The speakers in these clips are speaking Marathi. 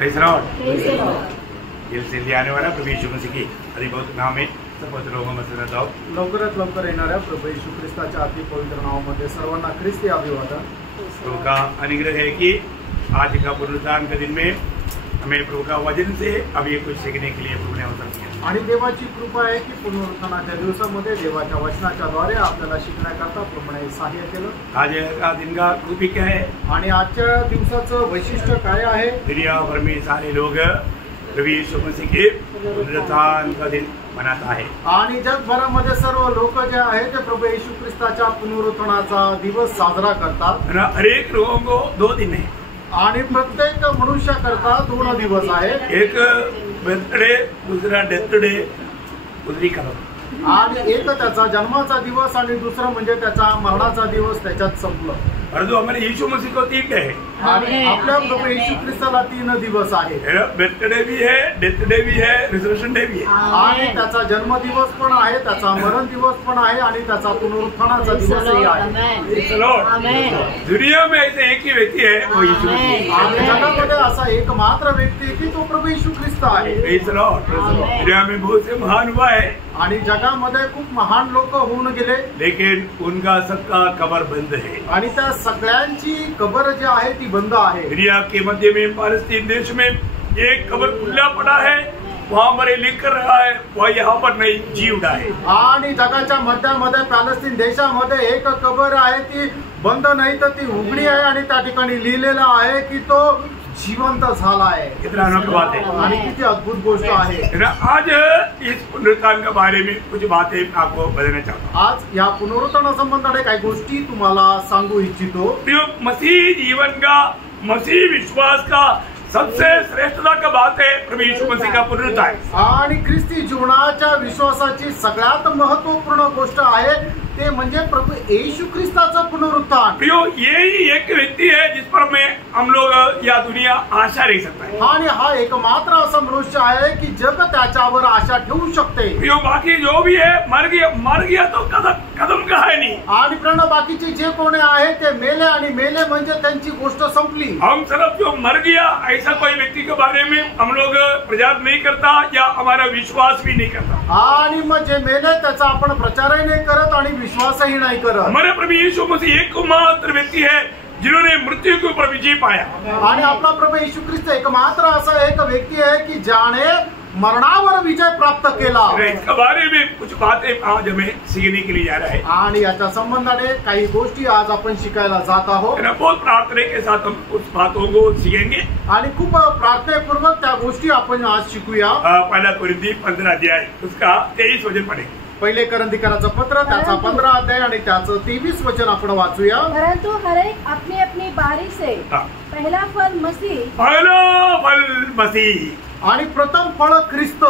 Praise the Lord. दिल से ले आने वाला प्रभु यीशु मसीह की अधिभौत नाम में सर्वत्र लोगों में से जाओ। लवकरात लवकर येणाऱ्या प्रभू येशू ख्रिस्ताच्या अति पवित्र नावामध्ये सर्वांना ख्रिस्ती अभिवादन। प्रभु का अनुग्रह है कि आज का पुनरुत्थान के दिन में हमें प्रभु का वचन से अभी कुछ सीखने के लिए प्रभु ने अवसर दिया। आणि देवाची कृपा आहे की पुनरुत्थानाच्या दिवसामध्ये देवाच्या वचनाच्या द्वारे आपल्याला शिकण्याकरता प्रभूने सहाय्य केलं। आज का दिन का खूबी क्या है आणि आजच्या दिवसाचं वैशिष्ट्य काय आहे? दुनिया भर में सारे लोग प्रभु यीशु मसीह के पुनरुत्थान का दिन मनाता है। आणि जगभरामध्ये सर्व लोक जे आहेत ते प्रभू येशू ख्रिस्ताच्या पुनरुत्थानाचा दिवस साजरा करतात। हर एक लोगों को 2 दिन है आणि प्रत्येक मनुष्याकरता 2 दिवस आहेत। एक बर्थडे, दूसरा डेथ डे, दूसरी कदम। आणि एक त्याचा जन्माचा दिवस आणि दुसरा म्हणजे त्याचा मरणाचा दिवस त्याच्यात संपलं। और जो हमारे यीशु मसीह को 3 डे है आणि आपल्या प्रभू येशू ख्रिस्ताला 3 दिवस आहे। बर्थडे भी है, डेथ डे भी है, रिजर्वेशन डे भी है। आणि त्याचा जन्म दिवस पण आहे, त्याचा मरण दिवस पण आहे आणि त्याचा पुनरुत्थानाचा दिवसही आहे। दुनिया में ऐसे एक ही व्यक्ती है, वो यीशु मसीह। आणि जगामध्ये असा एकमात्र व्यक्ती की तो प्रभू येशू ख्रिस्त आहे। दुनिया में बहुत से महान हुआ है आणि जगामध्ये खूप महान लोक होऊन गेले, लेकिन उनका सबका कब्र बंद है। आणि त्या सगळ्यांची कब्र जी आहे ती बंद आहे। दुनिया के मध्य में फालस्तीन देश में एक कब्र खुला पड़ा है, वहाँ पर लिख कर रहा है वह यहाँ पर नहीं जी उठा है। आणि जगाच्या मध्यामध्ये पॅलेस्तीन देशामध्ये एक कबर आहे, ती बंद नाही तर ती उघडी आहे आणि त्या ठिकाणी लिहिलेलं आहे की तो जिवंत झाला आहे। कितना अनोखी बात है आणि किती अद्भुत गोष्ट आहे। आज इस पुनरुत्थान के बारे में कुछ बातें आपको बताना चाहता हूँ। आज या पुनरुत्थाना संबंधाने काही गोष्टी तुम्हाला सांगू इच्छितो। मसीह जीवन का, मसीह विश्वास का सबसे श्रेष्ठता का बात है प्रभु यीशु मसीह का पुनरुत्थान। आणि ख्रिस्ती जीवनाच्या विश्वासाची सगळ्यात महत्त्वपूर्ण गोष्ट आहे ते म्हणजे प्रभू येशू ख्रिस्ताचं पुनरुत्थान। प्रियो, यही एक व्यक्ति है जिस पर में हम लोग या दुनिया आशा रह सकता है। आणि हा एकमात्र असा मनुष्य आहे की जग त्याच्यावर आशा ठेवू शकते। प्रियो, बाकी जो भी है मर गया तो कदम का है नहीं। आणि प्रण बाकीचे जे कोणी आहे ते मेले आणि मेले म्हणजे त्यांची गोष्ट संपली। हम सिर्फ जो मर गया ऐसा कोई व्यक्ति के बारे में हम लोग प्रचार नहीं करता या हमारा विश्वास भी नहीं करता। आणि मग जे मेले त्याचा आपण प्रचारही नाही करत आणि विश्वासही नाही करत। हमारे प्रभु यीशु मसीह एकमात्र व्यक्ति है जिन्होंने मृत्यु के ऊपर विजय पाया। आणि आपला प्रभू येशू ख्रिस्त एकमात्र असा एक व्यक्ती आहे की ज्याने मरणावर विजय प्राप्त केला। इसके बारे में कुछ बातें आज हमें सीखने के लिए जा रहा है। आणि याच्या संबंधाने काही गोष्टी आज आपण शिकायला जात आहोत। बहुत प्रार्थना के साथ हम उस बातों को सीखेंगे आणि खूप प्रार्थनापूर्वक त्या गोष्टी आपण आज शिकूया। पहला कुरिन्थी 15 अध्याय उसका 23 वचन पढ़ेंगे। पहिले करंथीकराचं पत्र त्याचा 15 अध्याय आणि त्याचं 23 वचन आपण वाचूया। परंतु हर एक अपनी अपनी बारी से पहला फल मसीह आणि प्रथम फळ ख्रिस्त।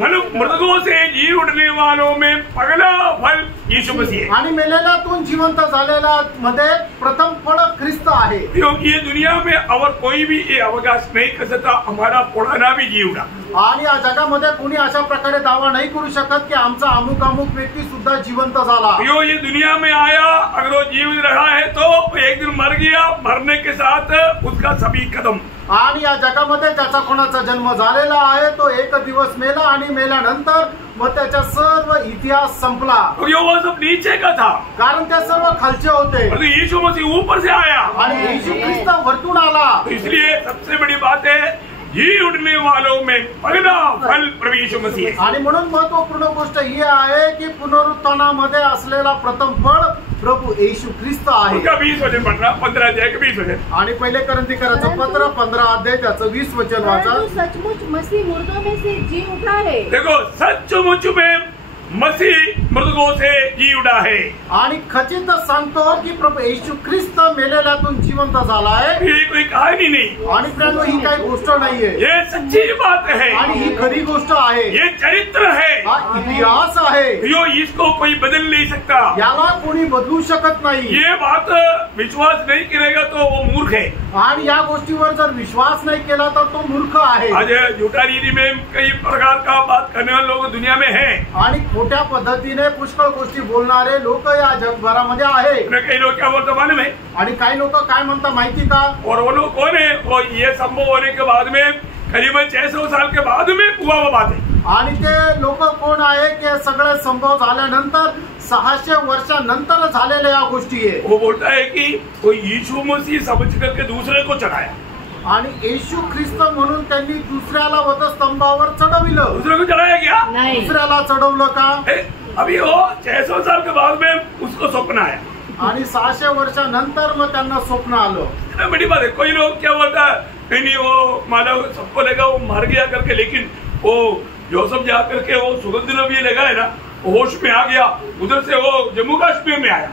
मृतकों से जी उठने वालों में पहला फल यीशु मसीह। आणि मेलेल्यातून जिवंत झालेला मध्ये प्रथम फळ ख्रिस्त आहे। क्योंकि ये दुनिया में और कोई भी ये अवकाश नहीं कर सकता हमारा पुराना भी जी उठा। आणि या जगामध्ये कोणी अशा प्रकारे दावा नाही करू शकत की आमचा अमुक अमुक व्यक्ती सुद्धा जिवंत झाला। ये दुनिया में आया, अगर वो जीवित रहा है तो एक दिन मर गया, मरने के साथ उसका सभी कदम। आणि या जगामध्ये ज्याचा कोणाचा जन्म झालेला आहे तो एक दिवस मेला आणि मेल्यानंतर मग त्याचा सर्व इतिहास संपला। वो सब नीचे का था, कारण त्या सर्व खालचे होते। यीशु मसीह ऊपर से आया आणि येशू ख्रिस्त वरतून आला। इसलिए सबसे बड़ी बात है जी उठने वालों में पहला फल प्रभु यीशु मसीह। आणि म्हणून महत्वपूर्ण गोष्ट ही आहे की पुनरुत्थानामध्ये असलेला प्रथम फळ प्रभू येशू ख्रिस्त आहे। 20 वचन पढ़ना, 15 अध्याय के 20 वचन। आणि पहिले करंथीकराचं पत्र 15 अध्याय त्याचं 20 वचन वाचा। सचमुच मसीह मुर्दों में से जी उठा है। देखो, सचमुच में मसीह मृतकों से जी उठा है। आणि खचित सांगतो की प्रभू येशू ख्रिस्त मेलेल्यातून जिवंत झाला आहे। ये कोई कहानी नहीं, आणि प्रियांनो ही काही गोष्ट नाहीये, ये सच्ची बात है। आणि ही खरी गोष्ट आहे, ये चरित्र है, हा इतिहास आहे। यो इसको कोई बदल नहीं सकता, याला कोणी बदलू शकत नाही। ये बात विश्वास नहीं करेगा तो वो मूर्ख है। आणि या गोष्टीवर जर विश्वास नाही केला तर तो मूर्ख आहे। आज झूठा रीति में कई प्रकार का बात करने वाले लोग दुनिया में है। आणि खोट्या पद्धतीने पुष्कळ गोष्टी बोलणारे लोक या जगभरामध्ये आहे। कई लोग क्या बोलते मालूम है? आणि काही लोक काय म्हणतात माहिती का? और वो लोग कौन है? वो ये संभव होने के बाद में करीबन 600 साल के बाद में हुआ वो बात है। आणि ते लोक कोण आहे की हे सगळं संभव झाल्यानंतर 600 वर्षानंतर झालेल्या या गोष्टी आहे। वो बोलता है कि वो यीशु मसीह समझ करके दूसरे को चढ़ाया, आणि येशू ख्रिस्त म्हणून त्यांनी दुसऱ्याला वधस्तंभावर चढविलं। दूसरे को चढ़ाया क्या? दुसऱ्याला चढवलं का? अभी वो 600 साल के बाद में उसको स्वप्न आया, आणि 600 वर्षानंतर मग त्यांना स्वप्न आलं। इतना बड़ी बात है। कोई लोग क्या बोलता है, नहीं वो मानव सबको लगा वो मर गया करके, लेकिन वो जोसेफ जा करके वो सुगंध नबी लगा है ना, वो होश में आ गया, उधर से वो जम्मू कश्मीर में आया,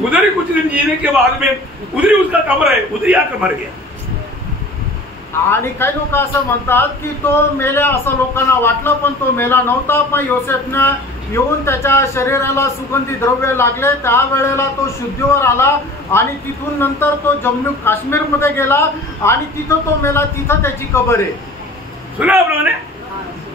उधर ही कुछ दिन जीने के बाद में उधर ही उसका कब्र है, उधर ही आकर मर गया। आणि काही लोक असं म्हणतात की तो मेला असं लोकांना वाटलं, पण तो मेला नव्हता, पण योसेफने येऊन त्याच्या शरीराला सुगंधी द्रव्य लागले, त्यावेळेला तो शुद्धीवर आला आणि तिथून नंतर तो जम्मू काश्मीर मध्ये गेला आणि तिथं तो मेला, तिथं त्याची कबर आहे। सुना आप लोगों ने?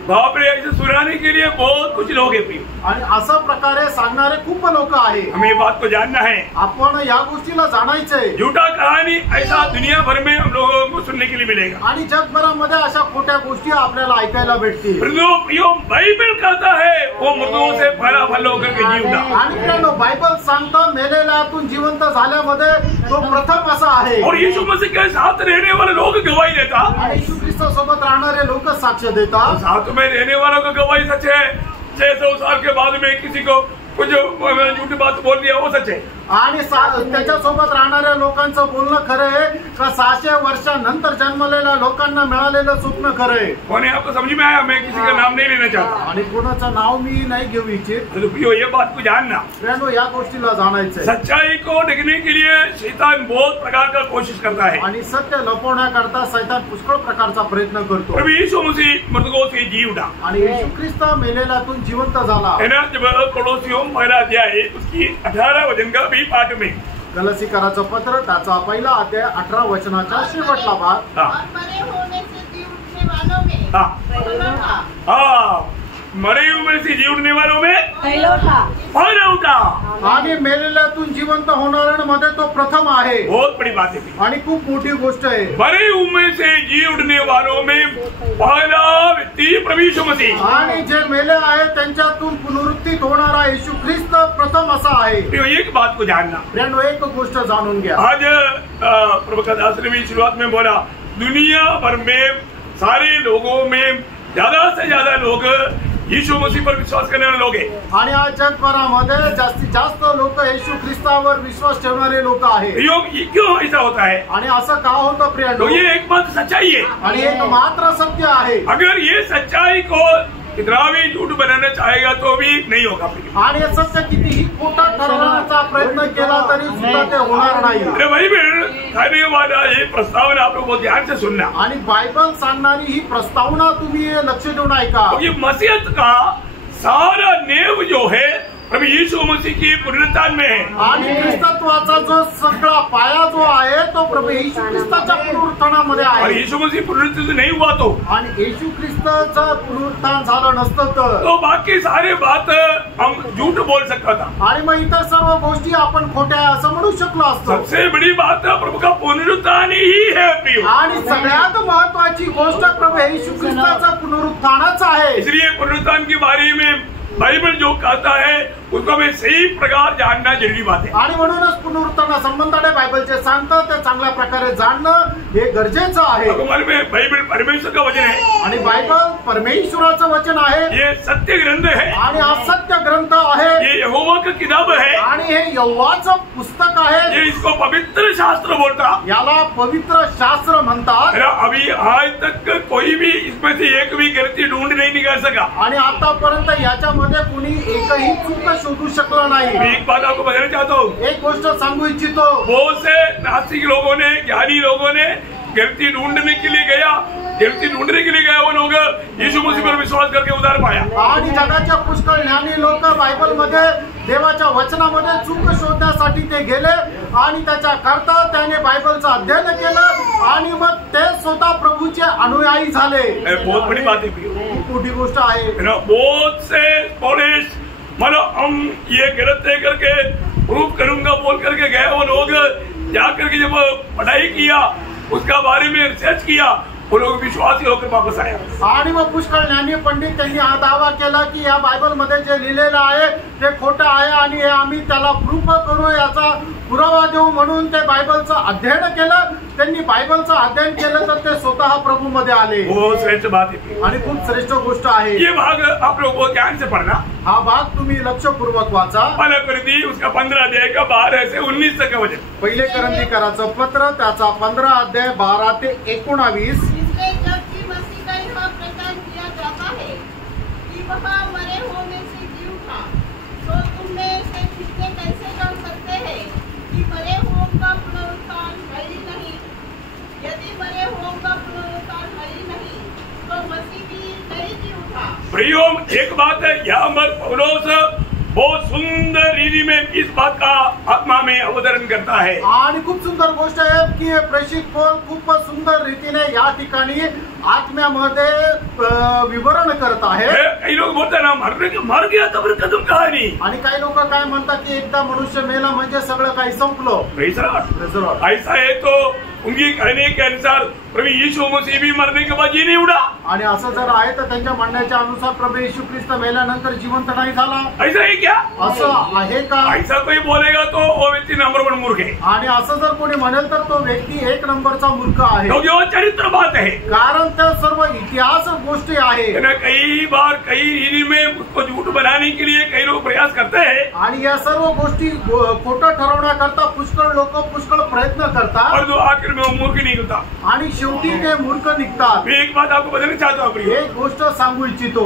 बाप रे, ऐसे सुनाने के लिए बहुत कुछ लोग हैं। आणि अशा प्रकारे सांगणारे खूप लोक आहे। हमें ये बात को जानना है, आपण या गोष्टीला जाणायचंय। झूठा कहानी ऐसा दुनिया भर में हम लोगों को सुनने के लिए मिलेगा, आणि जगभरामध्ये अशा खोट्या गोष्टी आपल्याला ऐकायला भेटतील। बाइबल कहता है वो मृतों से पहला फल होकर के जीवना, आणि त्यानं बायबल सांगतं मेलेल्यातून जिवंत झाल्यामध्ये तो प्रथम असा आहे। और यीशु मसीह के साथ रहने वाले लोग गवाही देता, आणि येशू ख्रिस्त सोबत राहणारे लोक साक्ष देतात। साथ में रहने वालों का गवाही सच है। 600 साल के बाद में किसी को कुछ झूठी बात बोल दिया वो सच है, आणि त्याच्यासोबत राहणाऱ्या लोकांचं बोलणं खरं आहे का 600 वर्षानंतर जन्मलेल्या लोकांना मिळालेलं स्वप्न खरं आहे। कोने आपको समझ में आया? मैं किसी का नाम नहीं लेना चाहता, आणि कोणाचं नाव मी नाही घेऊ इच्छित। ये बात को जानना, या गोष्टीला जाणायचंय। सच्चाई को ढकने के लिए शैतान बहुत प्रकार का कोशिश करता है, आणि सत्य लपवण्याकरता शैतान पुष्कळ प्रकारचा प्रयत्न करतो। प्रभु यीशु मसीह मृतकों से जी उठा, आणि येशू ख्रिस्त मेलेल्यातून जिवंत झाला। है ना? जब पड़ोसियों पहला अध्याय उसकी 18 वचन का भी पाठ में, गलसीकराचं पत्र त्याचा पहिला अध्याय 18 वचनाचा शेवटला भाग। मरे हुए से जी उठने वालों में पहला उठा, आणि मेलेल्यातून जिवंत होणाऱ्यांमध्ये तो प्रथम आहे। बहुत बड़ी बात है आणि खूप मोठी गोष्ट आहे। मरे हुए से जी उठने वालों में पहला व्यक्ति प्रभु यीशु मसीह, आणि जे मेले आहे त्यांच्यातून पुनरुत्थित होणारा येशू ख्रिस्त प्रथम असा आहे। एक बात को जानना, फ्रेंड एक गोष्ट जाणून घ्या। आज प्रभु का दास ने भी शुरुआत में बोला, दुनिया भर में सारे लोगों में ज्यादा से ज्यादा लोग यीशु मसीह पर विश्वास करने वाले लोग हैं। आणि आज जगभरामध्ये जास्तीत जास्त लोक येशू ख्रिस्तावर विश्वास ठेवणारे लोक आहेत। क्यों ऐसा होता है? आणि असं का होतं फ्रेंड? तो ये एकमात्र सच्चाई है, आणि एक मात्र सत्य आहे। अगर ये सच्चाई को कितना भी झूठ बनाना चाहेगा तो भी नहीं होगा। आणि सत्य कितीही खोटा ठरवण्याचा प्रयत्न केला तरी सुद्धा ते होणार नाही। अरे बाइबल कहने वाला ये प्रस्तावना आप लोग बहुत ध्यान से सुनना, आणि बायबल सांगणारी ही प्रस्तावना तुम्ही लक्ष देऊन ऐका। ये मसीहत का सारा नेव जो है प्रभु यीशु मसीह की पुनरुत्थान में है, आणि ख्रिस्तत्वाचा जो सगळा पाया जो आहे तो प्रभु येशू ख्रिस्ताच्या पुनरुत्थानामध्ये और आहे। यीशु मसीह पुनरुत्थित नहीं हुआ तो, आणि येशू ख्रिस्ताचं पुनरुत्थान झालं नसतं तो बाकी सारे बात हम झूठ बोल सकता था, आणि मग इतर सर्व गोष्टी आपण खोट्या असं म्हणू शकलो असतो। सबसे बड़ी बात प्रभु का पुनरुत्थान ही है प्रियो, आणि सगळ्यात महत्वाची गोष्ट प्रभु येशू ख्रिस्ताचं पुनरुत्थानच आहे। इसलिए पुनरुत्थान के बारे में बाइबल जो कहता है उसको हमें सही प्रकार जानना जरूरी बात है। आणि म्हणूनच पुनरुत्थाना संबंधाने बायबल जे सांगतं ते चांगल्या प्रकारे जाणणं हे गरजेचं आहे। बाइबल परमेश्वर का वचन है, आणि बायबल परमेश्वराचं वचन आहे। ये सत्य ग्रंथ है, आणि असत्य ग्रंथ आहे। ये यहोवा की किताब है, आणि हे यहोवाचं पुस्तक आहे। ये इसको पवित्र शास्त्र बोलता, याला पवित्र शास्त्र म्हणतात। अभी आज तक कोई भी इसमें से एक भी गलती ढूंढ नहीं निकाल सका, आणि आतापर्यंत याच्यामध्ये कुणी एकही चूक शोधू शकलं नाही। मैं एक बात आपको बताना चाहता हूँ, एक गोष्ट सांगू इच्छितो, बहुत से नास्तिक लोगों ने, ज्ञानी लोगों ने गलती ढूंढने के लिए गया वो लोग यीशु मसीह पर विश्वास करके उद्धार पाया। आणि जगाच्या पुष्कळ ज्ञानी लोक बायबल मध्ये देवाच्या वचनामध्ये चूक शोधण्यासाठी ते गेले आणि त्याच्या करता त्याने बायबलचं अध्ययन केलं आणि मग ते स्वतः प्रभूचे अनुयायी झाले। बहुत बड़ी बात है, खूप मोठी गोष्ट आहे। बहुत से पॉलिश मतलब हम ये गलत है करके प्रूफ करूंगा बोल करके गए वो लोग, जाकर के जब पढ़ाई किया उसका बारे में रिसर्च किया वो लोग विश्वासी होकर वापस आया। आणि मग पुष्कळ ज्ञानी पंडित त्यांनी हा दावा केला की या बायबल मध्ये जे लिहिलेलं आहे ते खोटं आहे आणि हे आम्ही त्याला प्रूफ करू, याचा पुरावा देऊ म्हणून ते बायबलचं अध्ययन केलं. त्यांनी बायबलचं अध्ययन केलं तर ते स्वतः प्रभू मध्ये आले. वो श्रेष्ठ बात है आणि खूप श्रेष्ठ गोष्ट आहे. ये भाग आप लोग को ध्यान से पढ़ना। हा भाग तुम्ही लक्षपूर्वक वाचा. पहला कुरिन्थी उसका 15 अध्याय का 12 से 19 तक का वचन। पहिले करंथीकराचं पत्र त्याचा 15 अध्याय 12 ते 19. इसलिए जबकि मसीह का यह प्रचार किया जाता है कि वह मरे हुओं में से जी उठा, तो तुम में से किसने कैसे जान सकते हैं कि मरे हुओं का पुनरुत्थान है ही नहीं? यदि मरे हुओं का पुनरुत्थान है ही नहीं, तो मसीह भी नहीं जी उठा। प्रियो, एक बात है, यहाँ पर पौलुस बहुत सुंदर रीति में इस बात का आत्मा में अवतरण करता है। आणि खूप सुंदर गोष्ट आहे की प्रेषित पौल खूप सुंदर रीतीने या ठिकाणी आत्म्यामध्ये विवरण करत आहे. कई लोग बोलते हैं ना, मर गया तो फिर खत्म कहानी। आणि काही लोक काय म्हणतात की एकदा मनुष्य मेला म्हणजे सगळं काही संपलं. ऐसा है तो उनकी कहने के अनुसार प्रभु यीशु मसीह भी मरने के बाद जी नहीं उड़ा। आणि असं जर आहे तर त्यांच्या म्हणण्याच्या अनुसार प्रभू येशू ख्रिस्त मेल्यानंतर जिवंत नाही झाला. ऐसा है क्या? असं आहे का? ऐसा कोई बोलेगा तो वो व्यक्ति नंबर 1 मूर्ख है। आणि असं जर कोणी म्हणेल तर तो व्यक्ती 1 नंबरचा मूर्ख आहे. क्योंकि वो चरित्र बात है, कारण त्या सर्व इतिहास गोष्टी आहे. कई बार कई रीति में उसको झूठ बनाने के लिए कई लोग प्रयास करते हैं आणि या सर्व गोष्टी खोटं ठरवण्याकरता पुष्कळ लोक पुष्कळ प्रयत्न करतात और जो आखिर में वो मूर्ख निकलता आणि शेवटी ते मूर्ख निघतात. मैं एक बात आपको बताना चाहता हूँ, एक गोष्ट सांगू इच्छितो.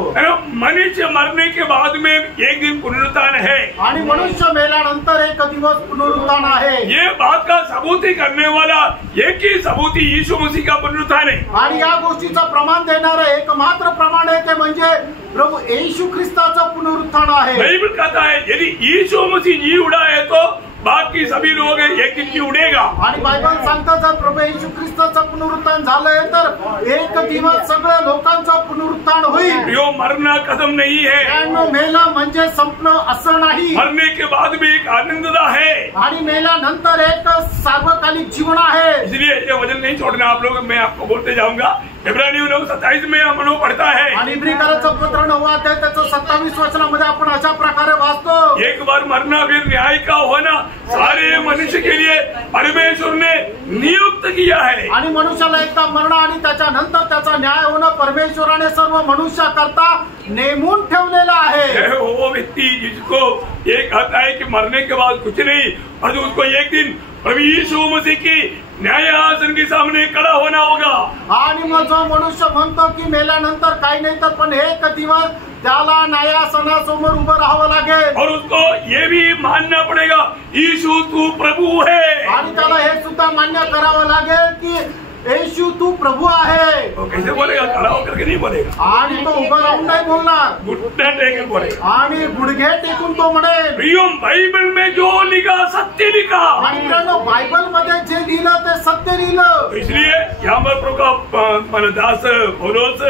मनुष्य मरने के बाद में एक दिन पुनरुत्थान है आणि मनुष्य मेल्यानंतर एक दिवस पुनरुत्थान आहे. ये बात का सबूती करने वाला एक ही सबूती यीशु मसीह का पुनरुत्थान है. आणि या गोष्टीचं प्रमाण देणारं एकमात्र प्रमाण आहे ते म्हणजे प्रभू येशू ख्रिस्ताचं पुनरुत्थान आहे. बाइबल कहता है यदि यीशु मसीह जी उड़ा है तो बाकी सभी लोग एक दिन की उड़ेगा. आणि बायबल सांगतं जर प्रभू येशू ख्रिस्ताचं पुनरुत्थान झालंय तर एक दिवस सगळ्या लोकांचं पुनरुत्थान होईल. यो मरना खत्म नहीं है, मेला म्हणजे संपलं असं नाही. मरने के बाद भी एक आनंददा है आणि मेल्यानंतर एक सार्वकालिक जीवन आहे. इसलिए ये वचन नहीं छोड़ना आप लोग. मैं आपको बोलते जाऊंगा. इब्रानियों 9:27 में हम लोग पढ़ता है आणि इब्रिकराचं पत्र 9 अध्याय त्याचं 27 वचनामध्ये आपण अशा प्रकारे वाचतो. एक बार मरना फिर न्याय का होना सारे मनुष्य के लिए परमेश्वर ने नियुक्त किया है. आणि मनुष्याला एकदा मरण आणि त्याच्यानंतर त्याचा न्याय होणं परमेश्वराने सर्व मनुष्याकरता नेमून ठेवलेला आहे. वो व्यक्ति जिसको ये कहता है कि मरने के बाद कुछ नहीं, और उसको एक दिन प्रभु यीशु मसीह की न्यायासन के सामने खड़ा होना होगा. आणि मग जो मनुष्य म्हणतो की मेल्यानंतर काही नाही तर पण एक दिवस त्याला न्यायासनासमोर उभं राहावं लागेल. और उसको ये भी मानना पड़ेगा यीशु तू प्रभु है. आणि त्याला हे सुद्धा मान्य करावं लागेल की येशू तू प्रभु आहे. वो कैसे बोलेगा? खड़ा होकर के नहीं बोलेगा. आणि तो उभा राहून नाही बोलणार, घुटना टेकर बोलेगा. आणि गुडघे टेकून तो म्हणेल. प्रियम, बाइबल में जो लिखा सत्य लिखा. आणि बायबल मध्ये जे लिहिलं ते सत्य लिहिलं. इसलिए यहाँ पर प्रभु दास पौलुस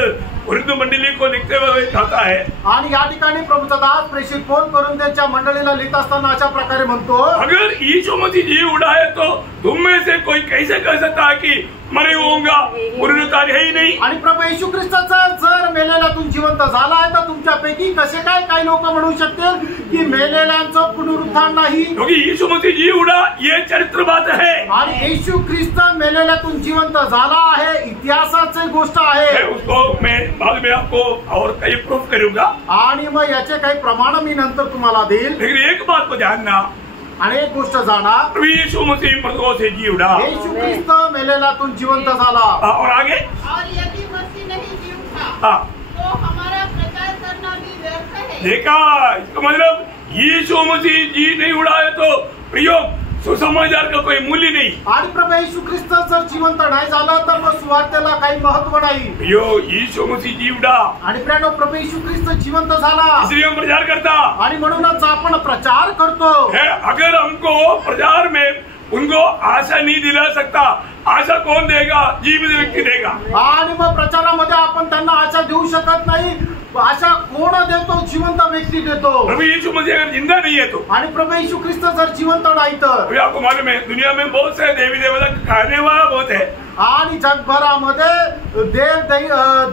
कोरिन्थ मंडली को लिखते हुए कहता है. आणि या ठिकाणी प्रभूचा दास प्रेषित पौल करून त्यांच्या मंडळीला लिहित असताना अशा प्रकारे म्हणतो, अगर यीशु मसीह जी उड़ा है तो तुम में से कोई कैसे कह सकता है कि मरे होऊंगा, पुनरुत्थान है ही नहीं. आणि प्रभू येशू ख्रिस्ताचा जर मेलेल्यातून जिवंत झाला आहे तर तुमच्यापैकी कसे काय काही लोक म्हणू शकतील की मेलेल्यांचं पुनरुत्थान नाही. क्योंकि यीशु मसीह जी उड़ा ये चरित्र बात है. आणि येशू ख्रिस्त मेलेल्यातून जिवंत झाला आहे, इतिहासाची गोष्ट आहे. उसको मैं बाद में आपको और कई प्रूफ करूंगा. आणि मग याचे काही प्रमाण मी नंतर तुम्हाला देईल. लेकिन एक बात को ध्यान, आणि एक गोष्ट जाणा, यीशु मसीह मृतकों से जी उड़ा. येशू ख्रिस्त मेलेल्यातून जिवंत झाला. और आगे, और यदि मसीह नहीं जी उठा तो हमारा प्रचार करना भी व्यर्थ है. देखा, इसका मतलब यीशु मसीह जी नहीं उड़ा है तो प्रियो सुसमाचार का कोई मूल्य नहीं. आणि प्रभू येशू ख्रिस्त जर जिवंत नाही झाला तर मग सुवार्तेला काही महत्व नाही. यीशु मसीह जी उड़ा आणि प्रभू येशू ख्रिस्त जिवंत झाला, इसलिए हम प्रचार करता. आणि म्हणूनच आपण प्रचार करतो. अगर हमको प्रचार में उनको आशा नहीं दिला सकता, आशा कौन देगा? जीवित व्यक्ति देगा. आणि मग प्रचारामध्ये आपण त्यांना आशा देऊ शकत नाही. आशा कोण देतो? जिवंत व्यक्ती देतो. प्रभु यीशु मसीह अगर जिंदा नहीं है तो, आणि प्रभू येशू ख्रिस्त जर जिवंत नाही तर, आपको मालूम है दुनिया में बहुत से देवी देवता खाने वाला बहुत है. आणि जगभरामध्ये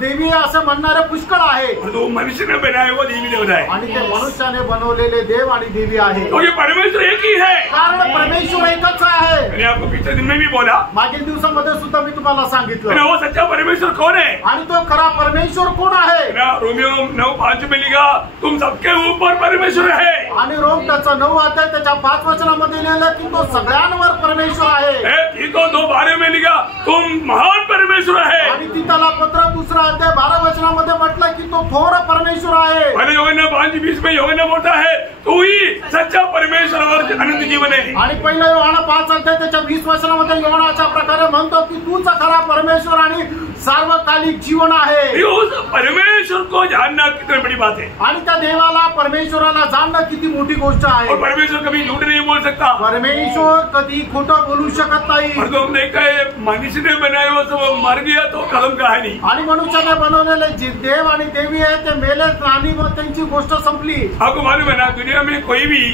देवी असं म्हणणारे पुष्कळ आहे. तो मनुष्य ने बनाया हुआ देवी देवता है आणि ते मनुष्याने बनवलेले देव आणि देवी आहे. तो ये परमेश्वर एक ही है. कारण परमेश्वर एकच आहे. मैंने आपको पिछले दिन में भी बोला, मागील दिवसामध्ये सुद्धा मी तुम्हाला सांगितलं. वो सच्चा परमेश्वर कौन है आणि तो खरा परमेश्वर कोण आहे. रोमियो 9:5 में लिखा, तुम सबके ऊपर परमेश्वर है. आणि रोम त्याचा 9 अध्याय त्याच्या 5 वचनामध्ये लिहिलं की तो सगळ्यांवर परमेश्वर आहे. तीतो 2:12 में लिखा, तुम महान परमेश्वर है. आणि तीतला पत्र 2 अध्याय 12 वचनामध्ये म्हटलं की तो थोर परमेश्वर आहे. आणि यूहन्ना 5:20 में यूहन्ना बोलता है, तू ही सच्चा परमेश्वर और अनंत जीवन है. आणि पहिला यूहन्ना 5 अध्याय त्याच्या 20 वचनामध्ये यूहन्ना अशा प्रकारे म्हणतो की तूच खरा परमेश्वर आणि सार्वकालिक जीवन आहे. उस परमेश्वर को जानना कितनी बड़ी बात है. आणि त्या देवाला परमेश्वराला जाणणं किती मोठी गोष्ट आहे. और परमेश्वर कभी झूठ नहीं बोल सकता. परमेश्वर कधी खोटं बोलू शकत नाही. और तो हमने कहा मनुष्य ने बनाया हुआ सब मर गया तो खत्म कहानी. आणि मनुष्याने बनवलेले जे देव आणि देवी आहे ते मेलेच आणि मग त्यांची गोष्ट संपली. आपको मालूम है ना, दुनिया में कोई भी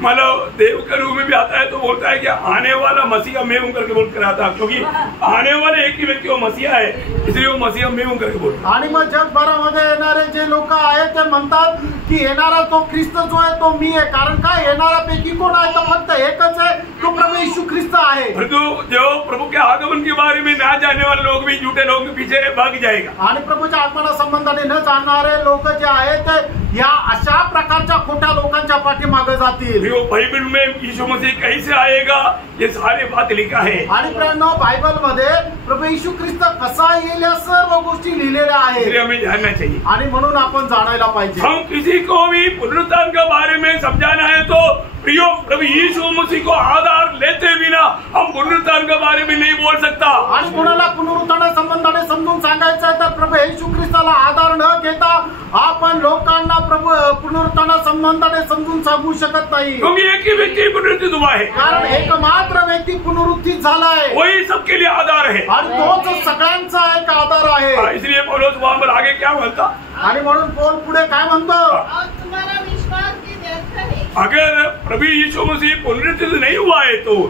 मतलब देव के रूप में भी आता है तो बोलता है कि आने वाला मसीहा मैं हूं करके बोल कर आता है, क्योंकि आने वाले एक ही व्यक्ति वो मसीहा है, इसलिए वो मसीहा मैं हूं करके बोलता है. आणि मग जगभरामध्ये येणारे जे लोक आहेत ते म्हणतात की येणारा तो ख्रिस्त जो आहे तो मी आहे. कारण काय, येणाऱ्यापैकी कोण आहे तर फक्त एकच आहे, तो प्रभू येशू ख्रिस्त आहे. परंतु जो प्रभु के आगमन के बारे में ना जानने वाले लोग भी झूठे लोगों के पीछे भाग जाएगा. आणि प्रभूच्या आगमना संबंधाने न जाणणारे लोक जे आहेत ते या अशा प्रकारच्या खोट्या लोकांच्या पाठीमागे जातील. बाइबल में यीशु मसीह कैसे आएगा ये सारी बात लिखा है. आणि प्रियांनो, बायबल मध्ये प्रभू येशू ख्रिस्त कसा येईल या सर्व गोष्टी लिहिलेल्या आहेत. इसलिए हमें जानना चाहिए. आणि म्हणून आपण जाणायला पाहिजे. हम किसी को भी पुनरुत्थान के बारे में समझाना है तो प्रियो प्रभु यीशु मसीह को आधार लेते बिना हम पुनरुत्थान के बारे में नहीं बोल सकता. आणि कोणाला पुनरुत्थाना संबंधाने समजून सांगायचं आहे तर प्रभू येशू ख्रिस्ताला आधार न घेता आपण लोकांना प्रभू पुनरुत्थाना संबंधाने समजून सांगू शकत नाही. क्योंकि एक ही व्यक्ति पुनरुत्थित हुआ है. कारण एकमात्र व्यक्ती पुनरुत्थित झालाय. वही सबके लिए आधार है आणि तोच सगळ्यांचा एक आधार आहे. इसलिए पौलुस वहां पर आगे क्या बोलता, आणि म्हणून पौल पुढे काय म्हणतो, और तुम्हारा विश्वास भी व्यर्थ है. अगर प्रभु यीशु मसीह पुनरुत्थित नहीं हुआ है तो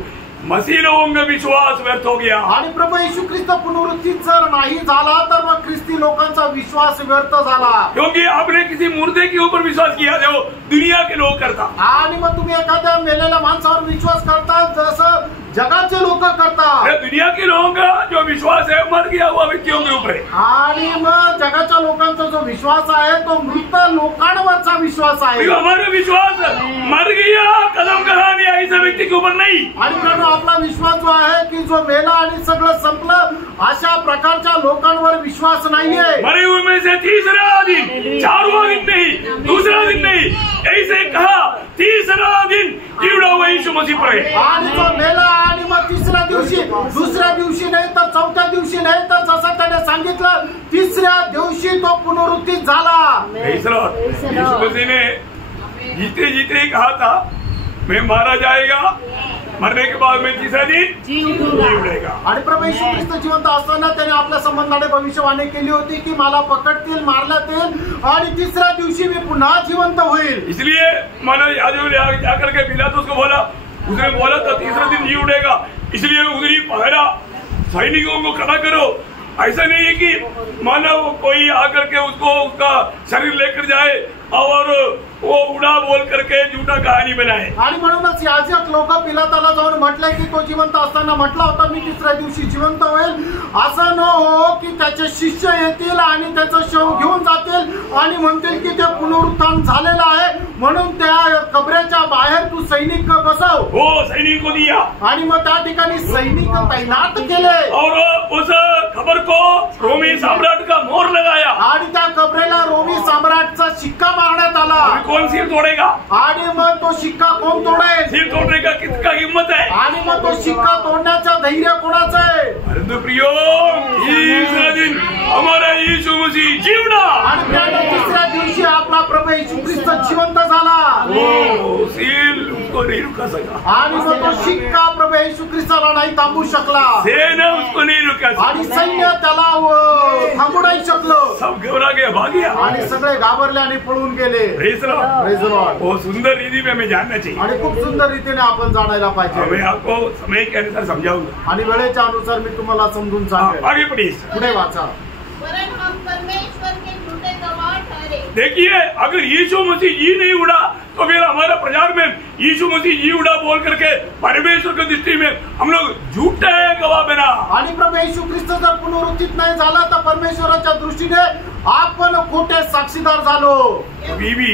मसीह लोगों का विश्वास व्यर्थ हो गया. आणि प्रभू येशू ख्रिस्त पुनरुत्थित जर नाही झाला तर मग ख्रिस्ती लोकांचा विश्वास व्यर्थ झाला. क्योंकि आपने किसी मुर्दे के ऊपर विश्वास किया जो दुनिया के लोग करता. आणि मग तुम्ही एखाद्या मेलेल्या माणसावर विश्वास करता जसं जगाचे लोक करतात. दुनिया के लोगों का जो विश्वास है मर गया हुआ व्यक्तियों के ऊपर है. आणि मग जगाच्या लोकांचा जो विश्वास आहे तो मृत लोकांवरचा विश्वास आहे. हमारा विश्वास मर गया कदम कहानी ऐसे व्यक्ति के ऊपर नहीं. आणि आपला विश्वास जो आहे की जो मेला आणि सगळं संपलं अशा प्रकारच्या लोकांवर विश्वास नाहीये. मरे हुए में से तीसरा दिन, चारवां दिन नहीं, दूसरा दिन नहीं, ऐसे कहा तीसरा दिन जीवड़ा हुआ यीशु मसीह पर है. आणि जो मेला आणि मग तिसऱ्या दिवशी, दुसऱ्या दिवशी नाही तर चौथ्या दिवशी नाही तर जसं त्याने सांगितलं तिसऱ्या दिवशी तो पुनरुत्थित झाला. यीशु मसीह ने जीते जीते कहा था मैं मारा जाएगा, मरने के बाद में तीसरा दिन जी उठेगा. आणि प्रभू येशू ख्रिस्त जिवंत असताना त्याने आपल्या संबंधाने भविष्यवाणी केली होती की मला पकडतील, मारण्यात येईल आणि तिसऱ्या दिवशी मी पुन्हा जिवंत होईल. इसलिए मैंने जाकर के पिलातुस को बोला, उसने बोला था तीसरा दिन जी उठेगा, इसलिए उधरी पहरा सैनिकों को खड़ा करो. ऐसा नहीं है कि मानो कोई आकर के उसको उसका शरीर लेकर जाए और वो उडा बोल करके झूठा कहानी बनाए. आणि म्हणूनच याजक लोक पिलाताला जाऊन म्हटले की तो जिवंत असताना म्हटला होता मी तिसऱ्या दिवशी जिवंत होईल. असं न हो की त्याचे शिष्य येतील आणि त्याचं शव घेऊन जातील आणि म्हणतील की ते पुनरुत्थान झालेलं आहे म्हणून त्या कबरेच्या बाहेर तू सैनिक बसव. हो सैनिक को दिया आणि मग त्या ठिकाणी सैनिक तैनात केले और उस खबर को रोमी सम्राट का मोहर लगाया. आणि त्या कबरेला रोमी सम्राटचा शिक्का मारण्यात आला. कौन सिर तोड़ेगा? आणि मग तो शिक्का कोण तोडेल? सिर तोड़ने का किसका हिम्मत है? आणि मग तो शिक्का तोडण्याचं धैर्य कोणाचं आहे? परंतु प्रियो तीसरा दिन हमारा यीशु मसीह जीवना. आणि त्या तिसऱ्या दिवशी आपला प्रभू येशू ख्रिस्त जिवंत झाला. सील उसको नहीं रुका सका. आणि मग तो शिक्का प्रभू येशू ख्रिस्ताला नाही थांबू शकला. सेना उसको नहीं रुका. आणि सैन्य त्याला थांबू नाही शकलं. ओळखलं, सब घबरा गया, भाग गया आणि सगळे घाबरले आणि पळून गेले. Praise the Lord. Praise the Lord. वो सुंदर रीति में हमें जानना चाहिए. आणि खूप सुंदर रीतीने आपण जाणायला मैं पाहिजे. आपको समय के अनुसार समझाऊंगा. आणि वेळेच्या अनुसार मी तुम्हाला समजून सांगेन. आगे पढ़िए. पुढे वाचा. वरन हम परमेश्वर के झूठे गवाह ठहरे. देखिए, अगर यीशु मसीह जी नहीं उड़ा तो फिर हमारा प्रचार में यीशु मसीह जी उड़ा बोल करके परमेश्वर की दृष्टि में हम लोग झूठे गवाह बना. आणि प्रभू येशू ख्रिस्त जर पुनरुत्थित नाही झाला तर परमेश्वराच्या दृष्टीने आपण खोटे साक्षीदार झालो. कभी भी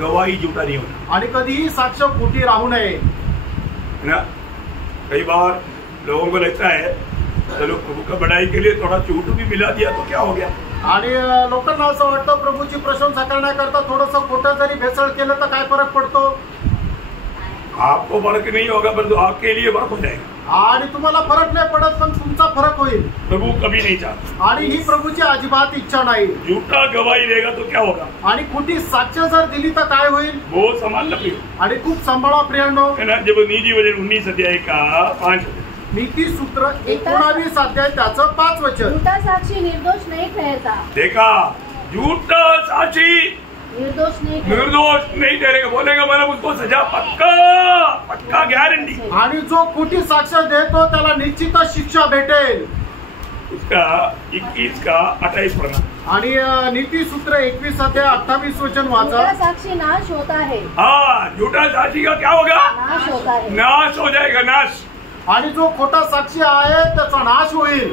गवाही झूठा नहीं होना आणि कधीही साक्ष खोटी राहू नये. है ना. कई बार लोगों को लगता है चलो प्रभु का बड़ाई के लिए थोड़ा झूठ भी मिला दिया तो क्या हो गया. आणि लोकांना असं वाटतं प्रभूची प्रशंसा करण्याकरता थोडस खोटं जरी भेसळ केलं तर काय फरक पडतो. आपको फर्क नहीं होगा परंतु आपके लिए फर्क हो जाएगा. आणि तुम्हाला फरक नाही पडत पण तुमचा फरक होईल. प्रभु कभी नहीं चाहता. आणि ही प्रभूची अजिबात इच्छा नाही. झूठा गवाही देगा तो क्या होगा. आणि खोटी साक्ष जर दिली तर काय होईल. वो संभालना प्रिय. आणि खूप सांभाळा प्रियांनो. है ना. जब नीति वचन 19 अध्याय का 5 नीती सूत्र 19 अध्याय त्याचं 5 वचन. झूठा साक्षी निर्दोष नहीं ठहरता. देखा, झूठा साक्षी निर्दोष नहीं निर्दोष नहीं ठहरेगा. बोलेगा मतलब उसको सजा पक्का पक्का गारंटी. आणि जो खोटी साक्ष देतो त्याला निश्चितच शिक्षा भेटेल. उसका 21 का 28 पढ़ना. आणि नीती सूत्र 21 अध्याय 28 वचन झूठा वाचा. साक्षी नाश होता है. हाँ, झूठा साक्षी का क्या होगा. नाश होता है. नाश हो जाएगा. नाश. आणि जो खोटा साक्षी आहे त्याचा नाश होईल.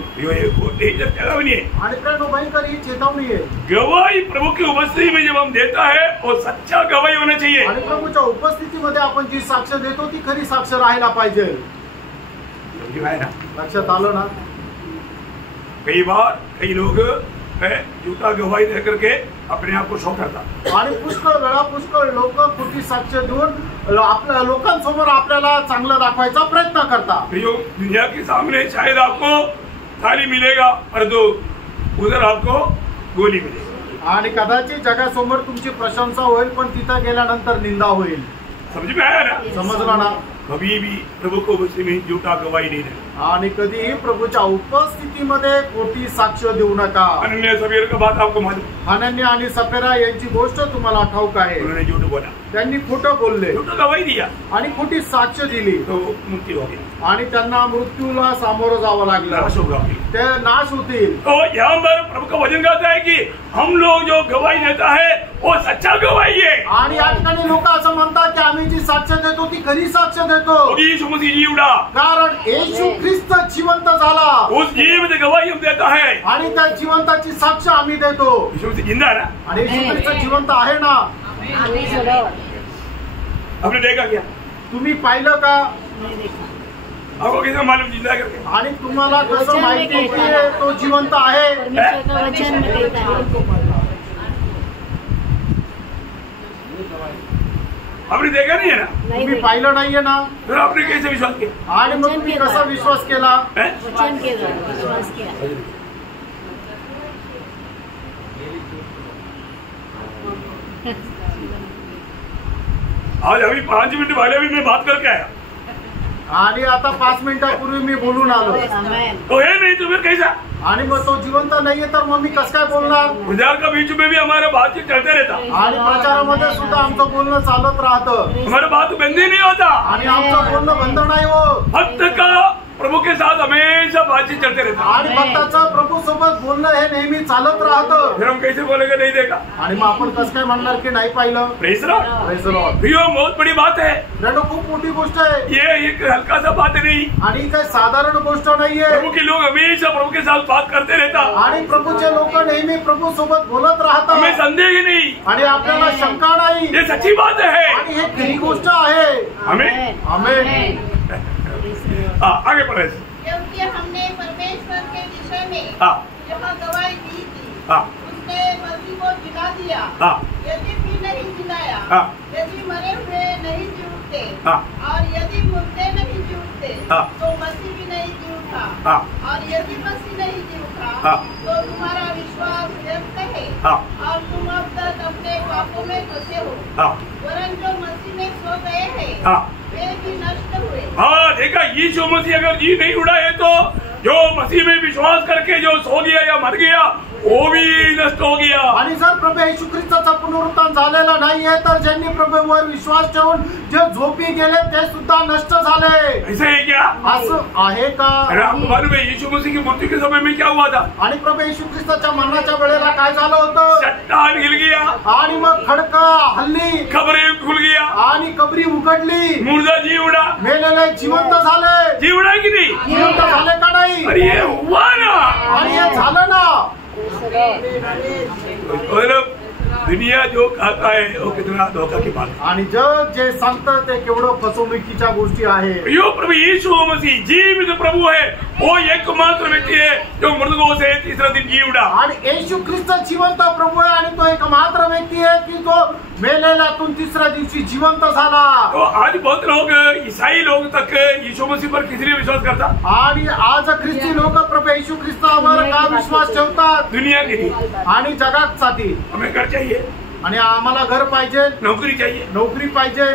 वो डेंजर चेतावनी है. आणि प्रियांनो भयंकर ही चेतावनी आहे. गवाही प्रभु की उपस्थिति में जब हम देता है वो सच्चा गवाही होना चाहिए. आणि प्रभूच्या उपस्थितीमध्ये आपण जी साक्ष देतो ती खरी साक्ष राहायला पाहिजे. समझ में आया ना. लक्षात आलं ना. कई बार कई लोग झूठा गवाही दे करके अपने आप को शो करता. आणि पुष्कळ वेळा पुष्कळ लोक खोटी साक्ष देऊन आपल्या लोकांसमोर आपल्याला चांगलं दाखवायचा प्रयत्न करतात. दुनिया के सामने शायद आपको थाली मिलेगा परंतु उधर आपको गोली मिलेगी. आणि कदाचित जगासमोर तुमची प्रशंसा होईल पण तिथं गेल्यानंतर निंदा होईल. समझ में आया ना. समजलं ना. कभी भी प्रभु को उपस्थिति में झूठा गवाही नहीं देना. आणि कधीही प्रभूच्या उपस्थितीमध्ये खोटी साक्ष देऊ नका. अनन्या सफीर का बात आपको मालूम. अनन्या आणि सफेरा यांची गोष्ट तुम्हाला ठाऊक आहे. उन्होंने झूठ बोला. त्यांनी खोटं बोलले झूठा गवाही दिया आणि खोटी साक्ष दिली तो मुक्ति हो गया. आणि त्यांना मृत्यूला सामोरं जावं लागलं. नाश होगा. ते नाश होतील. तो यहाँ पर प्रभु का वचन कहता है कि हम लोग जो गवाही देता है वो सच्चा गवाही है. आणि या ठिकाणी लोक असं म्हणतात की आम्ही जी साक्ष देतो ती खरी साक्ष देतो. यीशु मसीह जी उड़ा. कारण येशू ख्रिस्त जिवंत झाला. उस जीवित गवाही हम देता है. आणि त्या जिवंताची साक्ष आम्ही देतो. यीशु मसीह जिंदा है ना. आणि येशू ख्रिस्त जिवंत आहे ना. आपने देखा क्या. तुम्ही पाहिलं का. आपको कैसे मालूम जिंदा करके. आणि तुम्हाला कसं माहिती की तो जिवंत आहे. परमेश्वर का वचन में कहता है. आपने देखा नहीं है ना. तुम्ही पाहिलं नाहीये ना. फिर आपने कैसे विश्वास किया. आणि मग तुम्ही कसा विश्वास केला. वचन के द्वारा विश्वास किया. आज अभी 5 मिनट पहले भी मैं बात करके आया. आणि आता 5 मिनिटापूर्वी मी बोलून आलो. तो है नहीं तो फिर कैसा. आणि मग तो जिवंत नाहीये तर मग मी कसं काय बोलणार. प्रचार का बीच में भी हमारा बातचीत चलते रहता. आणि प्रचारामध्ये सुद्धा आमचं बोलणं चालत राहतं. हमारा बात बंद ही नहीं होता. आणि आमचं बोलणं बंद नाही होत. भक्त का प्रभु के साथ हमेशा बातचीत चलते रहता. आणि भक्ताचं प्रभू सोबत बोलणं हे नेहमी चालत राहतं. फिर हम कैसे बोलेंगे नहीं देखा. आणि मग आपण कसं काय म्हणणार की नाही पाहिलं. Praise Lord. Praise the Lord. ये बहुत बड़ी बात है. रेडो खूप मोठी गोष्ट आहे. ये एक हल्का सा बात नहीं. आणि काही साधारण गोष्ट नाहीये. प्रभु के लोग हमेशा प्रभु के साथ बात करते रहता. आणि प्रभूचे लोक नेहमी प्रभू सोबत बोलत राहतात. हमें संदेह ही नहीं. आणि आपल्याला शंका नाही. ये सच्ची बात है. आणि हे खरी गोष्ट आहे. हमें आमेन. आगे बढ़े. क्योंकि हमने परमेश्वर के विषय में जहाँ गवाही दी थी उसने मसीह को जिला दिया. यदि भी नहीं जिलाया, यदि मरे हुए नहीं जी उठते और यदि मुर्दे नहीं जी उठते तो मसीह भी नहीं जी उठा. और यदि मसीह नहीं जी उठा तो तुम्हारा विश्वास व्यर्थ है और तुम अब तक अपने पापों में फंसे हो. वरन जो मसीह में सो गए हैं वे भी नष्ट हुए. हाँ, देखा. यीशु मसीह अगर जी नहीं उड़ा है तो जो मसीह में विश्वास करके जो सो गया या मर गया वो भी नष्ट हो गया। आणि जर प्रभू येशू ख्रिस्ताचा पुनरुत्थान झालेला नाहीये तर ज्यांनी प्रभूवर विश्वास ठेवून जे झोपी गेले ते सुद्धा नष्ट झाले। ऐसा है क्या? असं आहे का? अरे आपको मालूम है यीशु मसीह की मृत्यु के समय में क्या हुआ था? आणि प्रभू येशू ख्रिस्ताच्या मरणाच्या वेळेला काय झालं होतं? चट्टान हिल गया आणि मग खडकं हल्ली, खबरें खुल गया आणि कबरी उघडली, मुर्दा जी उड़ा। मेलेले जिवंत झाले। जी उड़ा की नहीं? जिवंत झाले का नाही? अरे ये हुआ ना। आणि हे झालं ना। और दुनिया जो कहता है वो कितना धोखा की बात है। आणि जग जे सांगतं ते केवढं फसवणुकीच्या गोष्टी आहे। यो प्रभु यीशु मसीह जीवित प्रभु है, वो एकमात्र व्यक्ति है जो मृतकों से तीसरा दिन जी उठा। आणि येशू ख्रिस्त जिवंत प्रभू आहे आणि तो एकमात्र व्यक्ती आहे की जो मेलेल्यातून तिसऱ्या दिवशी जिवंत झाला। तो आज बहुत लोग ईसाई लोग तक यीशु मसीह पर किसी विश्वास करता। आणि आज ख्रिस्ती लोक प्रभू येशू ख्रिस्तावर का विश्वास ठेवतात? दुनिया के लिए आणि जगासाठी हमें घर चाहिए, आणि आम्हाला घर पाहिजे, नौकरी चाहिए, नोकरी पाहिजे,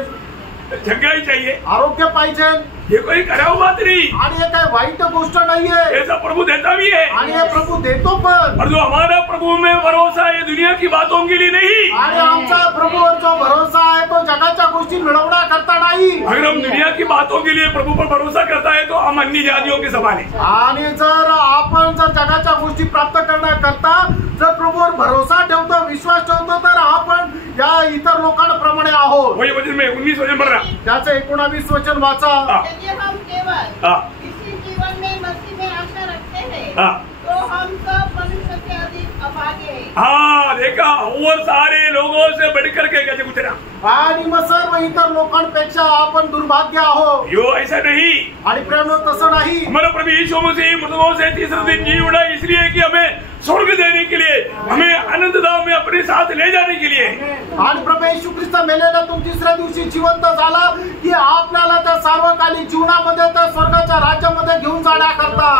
जंगाई चाहिए, आरोग्य पाहिजे। ये कोई खराब बात नहीं, आणि हे काय वाईट गोष्ट नाहीये, ऐसा प्रभु देता भी है। आणि हे प्रभू देतो पण। और जो हमारा प्रभु में भरोसा है दुनिया की बातों के लिए नहीं, आणि आमचा प्रभूवर जो भरोसा आहे तो जगाच्या गोष्टी मिळवण्याकरता नाही। अगर हम दुनिया की बातों के लिए प्रभु पर भरोसा करता है तो हम अन्य जातियों के समान है। आणि जर आपण जर जगाच्या गोष्टी प्राप्त करण्याकरता जर प्रभूवर भरोसा ठेवतो, विश्वास ठेवतो तर आपण या इतर लोकांप्रमाणे आहोत। वही वचन में 19 वचन पढ़ रहा। त्याचं 19 वचन वाचा। यदि हम केवल इसी जीवन में मसीह में आशा रखते हैं तो हम सब मनुष्य से अधिक अभागे हैं। हाँ देखा, और सारे लोगों से बढ़कर के गजब उतरा। आणि मग सर्व इतर लोकांपेक्षा आपण दुर्भाग्य आहोत। यो ऐसा नहीं, आणि प्रेम तसं नाही। हमारा प्रभु यीशु मसीह मृतकों से तीसरे दिन जी उठा इसलिए कि हमें स्वर्ग देने के लिए, हमें अनंत धाम में अपने साथ ले जाने के लिए। आणि प्रभू येशू ख्रिस्त मेलेल्यातून तिसऱ्या दिवशी जिवंत झाला की आपल्याला त्या सार्वकालिक जीवनामध्ये त्या स्वर्गाच्या राज्यामध्ये घेऊन जाण्याकरता।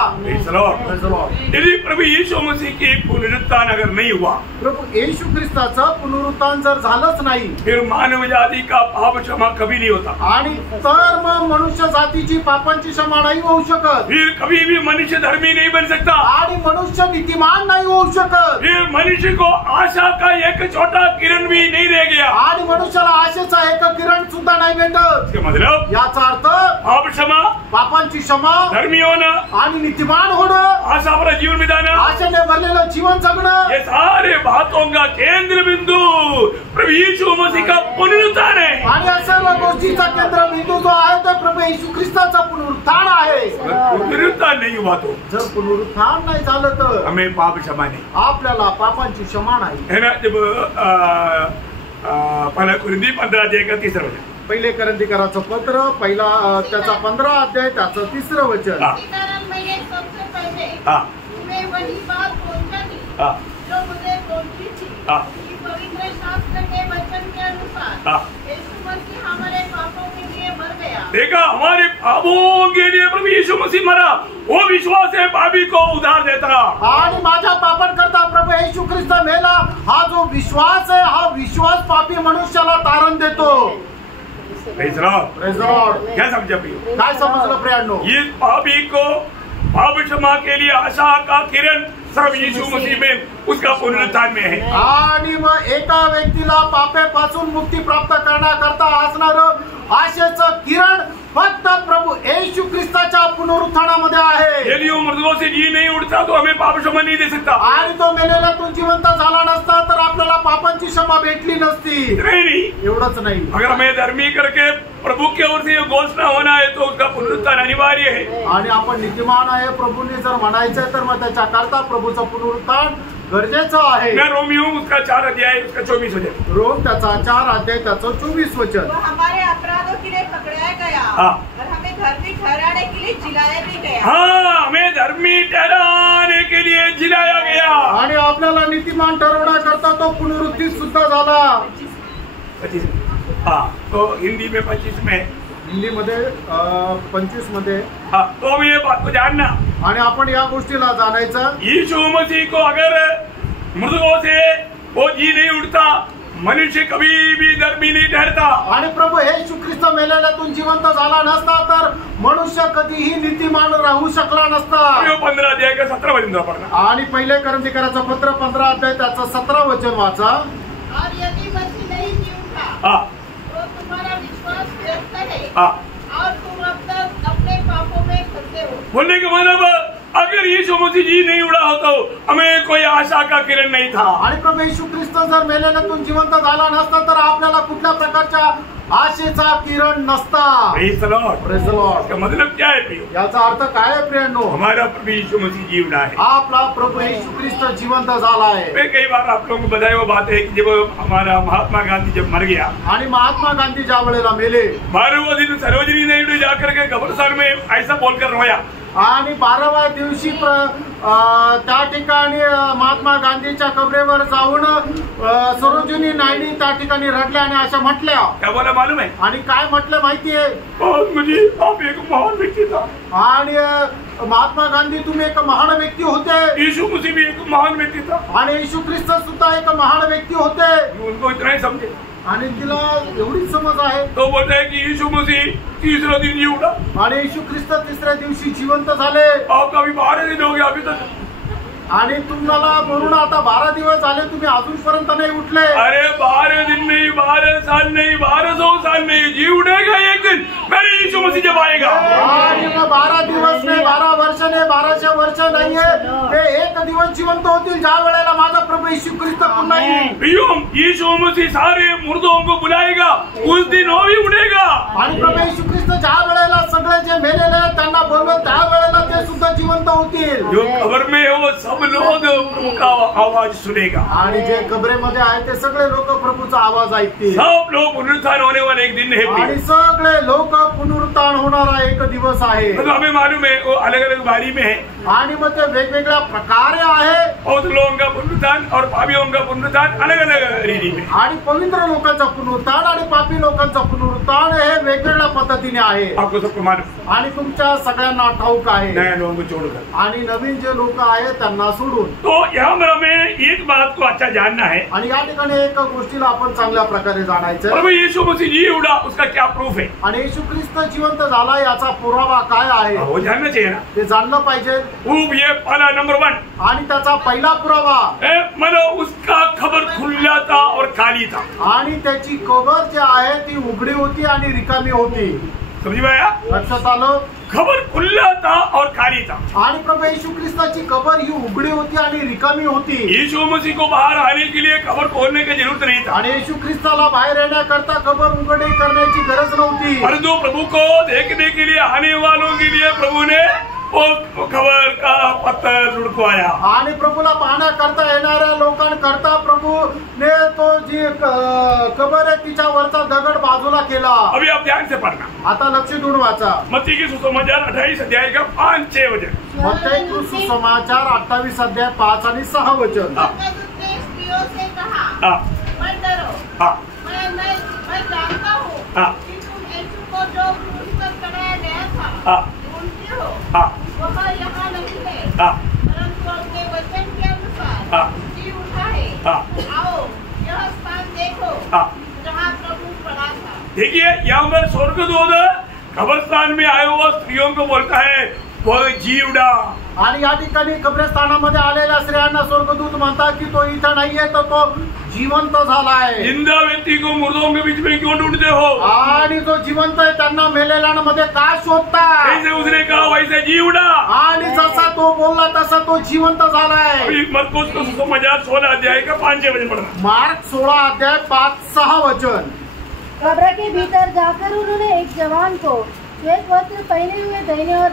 यदि प्रभु यीशु मसीह की पुनरुत्थान अगर नहीं हुआ, प्रभू येशू ख्रिस्ताचं पुनरुत्थान जर झालंच नाही, फिर मानव जाति का पाप क्षमा कभी नहीं होता। आणि तर मग मनुष्य जातीची पापांची क्षमा नाही होऊ शकत। फिर कभी भी मनुष्य धर्मी नहीं बन सकता। आणि मनुष्य नीतिमान नाही होऊ शकत। फिर मनुष्य को आशा का एक छोटा किरण भी नहीं रह गया। आणि मनुष्याला आशेचा एक किरण सुद्धा नाही भेटत। इसका मतलब याचा अर्थ पाप क्षमा, पापांची क्षमा, धर्मी होना, आणि नीतिमान होणं, आशा भरा जीवन बिताना, आशेने भरलेलं जीवन जगणं, ये सारे बातों का केंद्र बिंदु प्रभु यीशु मसीह का पुनरुत्थान है। आणि या सर्व गोष्टीचा केंद्रबिंदू जो आहे तो प्रभू येशू ख्रिस्ताचा पुनरुत्थान आहे। पुनरुत्थान नहीं हुआ तो जर पुनरुत्थान नाही झालं तर हमें पाप क्षमा नहीं आपल्याला पापांची क्षमा नाही। है ना। जब पहला कुरिन्थी 15:31 पहिले करंथीकराचं पत्र पहिला त्याचा 15 अध्याय त्याचं 3 वचन। इसी कारण मैंने सबसे पहले तुम्हें वही बात पहुंचाई जो मुझे पहुंची थी कि पवित्र शास्त्र के वचन के अनुसार यीशु मसीह हमारे पापों के लिए मर गया। देखा, हमारे पापों के लिए प्रभु यीशु मसीह मरा, वो विश्वास है पापी को उद्धार देता। आणि माझ्या पापांकरता प्रभू येशू ख्रिस्त मेला, हा जो विश्वास आहे हा विश्वास पापी मनुष्याला तारण देतो। Praise Lord, praise Lord. क्या समझा प्रियो? काय समजलं प्रियांनो? ये पापी को पाप क्षमा के लिए आशा का किरण सर्व यीशु मसीह में उसका पुनरुत्थान में है। आणि मग एका व्यक्तीला पापेपासून मुक्ती प्राप्त करण्याकरता असणारं आशेचं किरण फक्त प्रभू येशू ख्रिस्ताच्या पुनरुत्थानामध्ये आहे। यदि वो मृतकों से जी नहीं उठता तो हमें पाप क्षमा नहीं दे सकता। आणि तो मेलेल्यातून जिवंत झाला नसता तर आपल्याला पापांची क्षमा भेटली नसती। नहीं, एवढंच नाही, अगर हमें धर्मी करके प्रभु की ओर से ये घोषणा होना है तो उसका पुनरुत्थान अनिवार्य है। आणि आपण नीतिमान आहे प्रभूने जर म्हणायचंय तर मग त्याच्या करता प्रभूचं पुनरुत्थान गरजेचं आहे। मैं रोमियो उसका 4 अध्याय उसका 24 वचन। रोम त्याचा 4 अध्याय त्याचं 24 वचन। वो हमारे अपराधों के लिए पकड़ाया गया और हमें धर्मी ठहराने के लिए जिलाया भी गया। हाँ, हमें धर्मी ठहराने के लिए जिलाया गया। आणि आपल्याला नीतिमान ठरवण्याकरता तो पुनरुत्थित सुद्धा झाला। 25। हाँ, तो हिंदी में 25 में, हिंदी मध्ये 25 मध्ये। हाँ, तो हमें ये बात को जानना, आणि आपण या गोष्टीला जाणायचं, यीशु मसीह को अगर मृतकों से वो जी नहीं उठता मनुष्य कभी भी धर्मी नहीं ठहरता। आणि प्रभू येशू ख्रिस्त मेलेल्यातून जिवंत झाला नसता तर मनुष्य कधीही नीतिमान राहू शकला नसता। 15 अध्याय का 17 वचन पढ़ना। आणि पहिले कोरिन्थीकराचं पत्र 15 अध्याय त्याचं 17 वचन वाचा। और यदि मसीह नहीं जी उठा हाँ तो तुम्हारा विश्वास व्यर्थ है हाँ। और तुम अब तक अपने पापों में फंसे हो। बोलने का मतलब अगर यीशु मसीह जी नहीं उड़ा होता हमें कोई आशा का किरण नहीं था। आणि प्रभू येशू ख्रिस्त जर मेलेल्यातून जिवंत झाला नसता तर आपल्याला कुठल्या प्रकारच्या आशेचा किरण नसता। Praise the Lord. Praise the Lord. इसका मतलब क्या है प्रियो? याचा अर्थ काय आहे प्रियांनो? हमारा प्रभु यीशु मसीह जी उड़ा है। आपला प्रभू येशू ख्रिस्त जिवंत झाला आहे। मैं कई बार आप लोगों को बताई वो बात है कि जब हमारा महात्मा गांधी जब मर गया आणि महात्मा गांधी ज्या वेळेला मेले 12वें दिन सरोजिनी नायडू जाकर के कब्रिस्तान में ऐसा बोलकर रोया। आणि 12व्या दिवशी त्या ठिकाणी महात्मा गांधीच्या कबरेवर जाऊन सरोजिनी नायडू त्या ठिकाणी रडल्या आणि अशा म्हटल्या। क्या बोला मालूम है? आणि काय म्हटलं माहितीये? मुझे आप एक महान व्यक्ति था। आणि महात्मा गांधी तुम्ही एक महान व्यक्ती होते। यीशु मसीह भी एक महान व्यक्ति था। आणि येशू ख्रिस्त सुद्धा एक महान व्यक्ती होते। उनको इतना ही समझे। आणि तिला एवढीच समज आहे। तो बोलता है कि यीशु मसीह तीसरा दिन जी उठा। आणि येशू ख्रिस्त तिसऱ्या दिवशी जिवंत झाले। आपका अभी 12 दिन हो गया अभी तक। आणि तुम्हाला म्हणून आता 12 दिवस झाले तुम्ही अजूनपर्यंत नाही उठले। अरे 12 दिन नहीं, 12 साल नहीं, 1200 साल नहीं, जी उठेगा एक दिन मेरे यीशु मसीह जब आएगा। आणि मग 12 दिवस नाही, 12 वर्ष नाही, 1200 वर्ष नाहीये, ते एक दिवस जिवंत होतील ज्या वेळेला माझा प्रभू येशू ख्रिस्त पुन्हा येईल। यीशु मसीह सारे मुर्दों को बुलाएगा, उस दिन वो भी उठेगा। आणि प्रभू येशू ख्रिस्त ज्या वेळेला सगळे जे मेलेले आहेत त्यांना बोलवत त्या वेळेला ते सुद्धा जिवंत होतील। जो कब्र में हो सब लोग प्रभु का आवाज सुनेगा। आणि जे कब्रेमध्ये आहे ते सगळे लोक प्रभूचा आवाज ऐकतील। सब लोग पुनरुत्थान होने वाले एक दिन है। आणि सगळे लोक पुनरुत्थान होणारा एक दिवस आहे। तो हमें मालूम है वो अलग अलग बारी में है। आणि मग ते वेगवेगळ्या प्रकारे आहे। बहुत लोगों का पुनरुत्थान और पापियों का पुनरुत्थान अलग अलग रीति में। आणि पवित्र लोकांचं पुनरुत्थान आणि पापी लोकांचं पुनरुत्थान हे वेगवेगळ्या पद्धतीने आहे। आपको सबको मालूम। आणि तुमच्या सगळ्यांना ठाऊक आहे। नया लोगों को छोड़कर आणि नवीन जे लोक आहेत त्यांना सोडून। तो यहाँ पर हमें एक बात को अच्छा जानना है। आणि या ठिकाणी एक गोष्टीला आपण चांगल्या प्रकारे जाणायचं। प्रभु यीशु मसीह जी उड़ा उसका क्या प्रूफ है? आणि येशू ख्रिस्त जिवंत झाला याचा पुरावा काय आहे वो जानना चाहिए ना। ते जाणलं पाहिजे। प्रूफ ये पहला नंबर 1। आणि त्याचा पहिला पुरावा मतलब उसका खबर खुला था और खाली था। आणि त्याची कबर जी आहे ती उघडी होती आणि रिकामी होती। समझ में आया? लक्षात आलं? खबर खुला था और खाली था। आणि प्रभू येशू ख्रिस्ताची कबर ही उघडी होती आणि रिकामी होती। यीशु मसीह को बाहर आने के लिए कबर खोलने की जरूरत नहीं था। आणि येशू ख्रिस्ताला बाहेर येण्याकरता कबर उघडी करण्याची गरज नव्हती। परंतु प्रभु को देखने के लिए आने वालों के लिए प्रभु ने वो खबर का पत्थर लुढ़कवाया। आणि प्रभूला पाहण्याकरता येणाऱ्या लोकांकरता प्रभूने तो जी कबर आहे तिच्या वरचा दगड बाजूला केला। अभी आप ध्यान से पढ़ना। आता लक्ष देऊन वाचा। मत्ती की सुसमाचार 28 अध्याय का 5-6 वचन। मत्ती सुसमाचार 28 अध्याय 5 आणि 6 वचन। स्वर्गदूत ने स्त्रियों से कहा, हाँ मत डरो, हाँ मैं जानता हूँ हाँ कि तुम यीशु को जो क्रूस पर चढ़ाया गया था हाँ ढूंढते हो। हाँ वह यहाँ नहीं है, हाँ परंतु अपने वचन के अनुसार हाँ जी उठा है। हाँ आओ यह स्थान देखो हाँ। जहाँ प्रभु पड़ा था। देखिए यहाँ पर स्वर्गदूत कब्रिस्तान में आए हुए स्त्रियों को बोलता है वह जी उड़ा। आणि या ठिकाणी कब्रस्थानामध्ये आलेल्या स्त्रियांना स्वर्गदूत म्हणतात की तो इथं नाहीये तर तो जिवंत झालाय। जिंदा व्यक्ति को मुर्दों के बीच में क्यों ढूंढते हो? आणि जो जिवंत आहे त्यांना मेलेल्यांमध्ये का शोधता? जैसे उसने कहा वैसे जी उड़ा। आणि जसा तो बोलला तसा तो जिवंत झालाय। अभी मरकुस का सुसमाचार 16 अध्याय का 5-6 वचन पढ़ना। मार्क 16 अध्याय 5-6 वचन। कब्र के भीतर जाकर उन्होंने एक जवान को श्वेत वस्त्र पहने हुए दाहिने ओर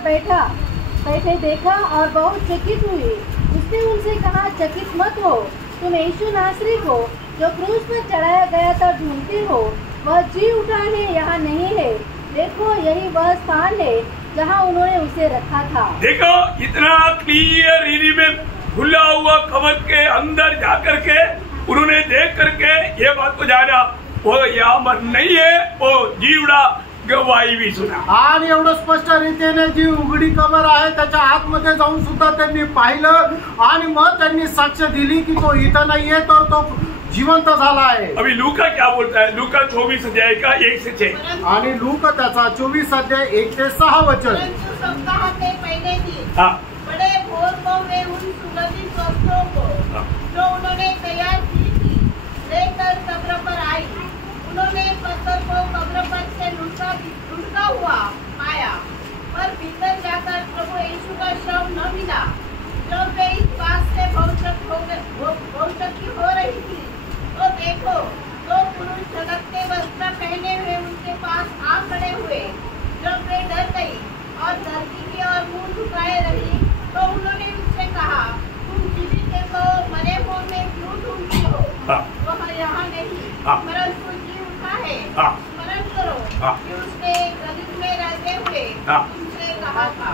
बैठे देखा और बहुत चकित हुई। उसने उनसे कहा, चकित मत हो, तुम यीशु नासरी को जो क्रूस पर चढ़ाया गया था ढूंढते हो। वह जी उठा है, यहाँ नहीं है। देखो यही वह स्थान है जहाँ उन्होंने उसे रखा था। देखो इतना क्लियर रीति में खुला हुआ कब्र के अंदर जाकर के उन्होंने देख करके ये बात को जाना वो यहाँ पर नहीं है, वो जी उड़ा गवाही भी सुना। आणि एवढं स्पष्ट रीतीने जी उघडी कबर आहे त्याच्या आतमध्ये जाऊन सुद्धा त्यांनी पाहिलं आणि मग त्यांनी साक्ष दिली की तो इथं नाहीये तर तो जिवंत झाला आहे. अभी लूका क्या बोलता है? लूका 24 अध्याय का 1 से 6. आणि लूक त्याचा 24 अध्याय 1 ते 6 वचन. परंतु सप्ताह के पहले दिन हाँ बड़े भोर को वे उन सुगंधित वस्तुओं को जो उन्होंने तैयार की थी लेकर कब्र पर आई. उन्होंने पत्थर को कब्र पर से लुढ़का हुआ पाया, पर भीतर जाकर प्रभु यीशु का शव न मिला. जब वे इस बात से भौचक्की हो रही थी तो देखो, दो पुरुष झलकते वस्त्र पहने हुए उनके पास आ खड़े हुए. जब वे डर गई और धरती की ओर मुंह झुकाए रही तो उन्होंने उनसे कहा, तुम जीवित को मरे हुओं में क्यों ढूंढती हो? वह यहाँ नहीं परंतु जी उठा है. स्मरण करो कि उसने गलील में रहते हुए तुमसे कहा था.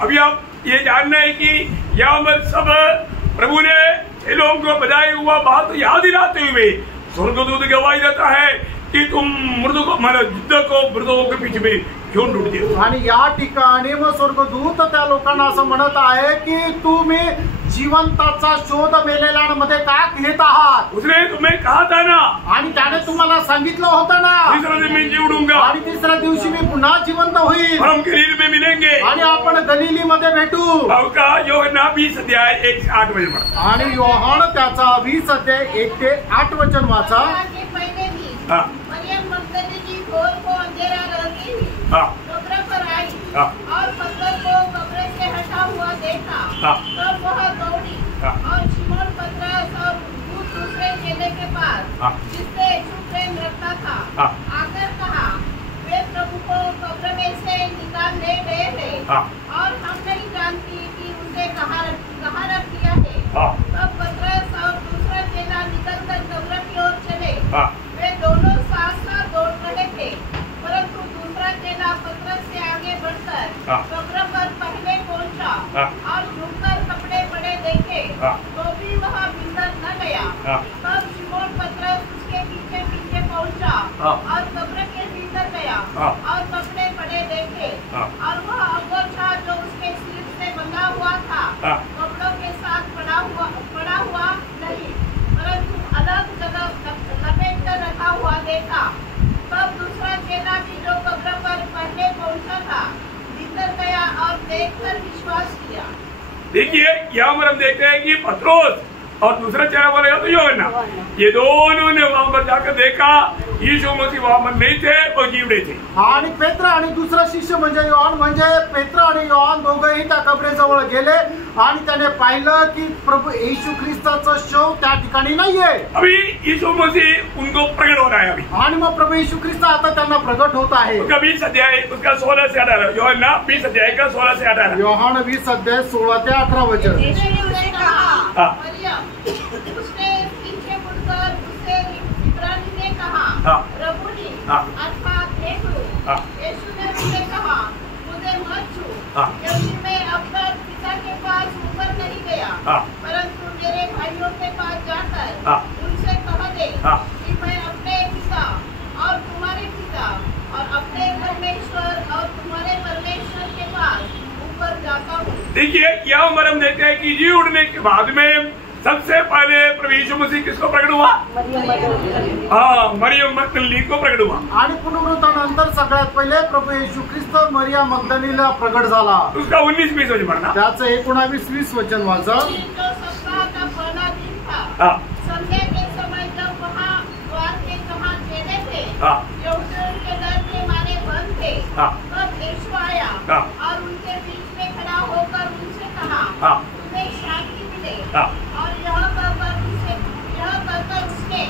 अभी आप ये जानना है कि यहाँ पर सब प्रभु ने लोगों को बताया हुआ बात याद दिलाते हुए स्वर्गदूत गवाही देता है की तुम मृदू मला युद्ध को मृदों के पीछे में घेऊन ढूंढते हो. आणि या ठिकाणी मग स्वर्गदूत त्या लोकांना असं म्हणत आहे की तुम्ही जिवंताचा शोध मेलेल्यांमध्ये का घेत आहात. उसने तुम्हें कहा था ना, आणि त्याने तुम्हाला सांगितलं होतं ना, तीसरे दिन मैं जी उठूंगा आणि तिसऱ्या दिवशी मी पुन्हा जिवंत होईल और हम गलील में मिलेंगे. आणि आपण गलिली मध्ये भेटू. का योहन्ना 20 अध्याय 1 से 8 वचन पढ़ा. आणि योहान त्याचा 20 अध्याय 1 ते 8 वचन वाचा. के पहले दिन हाँ मरियम मगदलीनी भोर को अंधेरा रहती ही हाँ कब्र पर आई हाँ और पत्थर को कब्र से हटा हुआ देखा. हाँ. तब वह दौड़ी हाँ. और शिमोन पतरस और दूसरे चेले के पास हाँ. जिससे यीशु प्रेम रखता था हाँ. आकर कहा, वे प्रभु को कब्र में से निकाल ले गए थे हाँ. और हम नहीं जानती कि उसे कहाँ रख दिया है. हाँ. तब पतरस और दूसरा चेला निकलकर कब्र की ओर चले. हाँ. वे दोनों साथ साथ दौड़ रहे थे, परंतु दूसरा चेला पतरस से आगे बढ़कर हाँ. कब्र पर पहले पहुंचा हाँ. और झुककर कपड़े पड़े देखे हाँ. तो भी वह भीतर न गया. हाँ. तब शिमोन पतरस उसके पीछे पीछे पहुंचा हाँ. और कब्र के भीतर गया हाँ. और कपड़े पड़े देखे हाँ. और वह अंगोछा जो उसके सिर से बंधा हुआ था हाँ. कपड़ों के साथ पड़ा हुआ नहीं, परंतु अलग जगह लपेट कर रखा हुआ देखा. तब दूसरा चेला भी जो कब्र पर पहले पहुंचा था भीतर गया और देखकर विश्वास किया. देखिए यहाँ पर हम देखते हैं कि पत्रोस और दूसरा चेहरा बोलेगा तो योहन्ना, ये दोनों ने वहां पर जाकर देखा यीशु मसीह वहां पर नहीं थे और जीवड़े थे. आणि पेत्र आणि दुसरा शिष्य म्हणजे योहान, म्हणजे पेत्र आणि योहान दोघंही त्या कबरेजवळ गेले आणि त्याने पाहिलं की प्रभु येशू ख्रिस्ताचं शव त्या ठिकाणी नाहीये. अभी यीशु मसीह उनको प्रकट हो रहा है. अभी आणि मग प्रभू येशू ख्रिस्त आता त्यांना प्रगट होत आहे. उसका 20 अध्याय उसका 16 से 18. योहन्ना 20 अध्याय का 16 से 18. योहान 20 अध्याय 16 ते 18 वचन. यीशु ने उसे कहा, हाँ. मरियम. उसने पीछे मुड़कर उससे इब्रानी में कहा, हाँ. रबूनी, हाँ. अर्थात हे गुरु. हाँ. यीशु ने उसे कहा, मुझे मत छू, हाँ. क्योंकि मैं अब तक पिता के पास ऊपर नहीं गया. हाँ. परंतु मेरे भाइयों के पास जाकर हाँ. उनसे कह दे हाँ. कि मैं अपने पिता और तुम्हारे पिता और अपने परमेश्वर और तुम्हारे परमेश्वर के पास ऊपर जाता हूँ. देखिए यहाँ पर हम देखते हैं कि जी उड़ने के बाद में सबसे पहले प्रभु यीशु मसीह किसको प्रकट हुआ? हाँ, मरियम मगदलीनी को प्रकट हुआ. आणि पुनरुत्थानानंतर सगळ्यात पहिले प्रभू येशू ख्रिस्त मरिया मगदलीला प्रगट झाला. उसका 19-20 वचन पढ़ना. त्याचं 19-20 वचन वाचा. जो सप्ताह का पहला दिन था, हाँ. संध्या के समय जब वहाँ द्वार के जहाँ चेले थे, हाँ. यहूदियों के डर के मारे बंद थे, हाँ. तब यीशु आया हाँ. और उनके बीच में खड़ा होकर उनसे कहा, हाँ. तुम्हें शांति मिले. हाँ. और यह कहकर उसने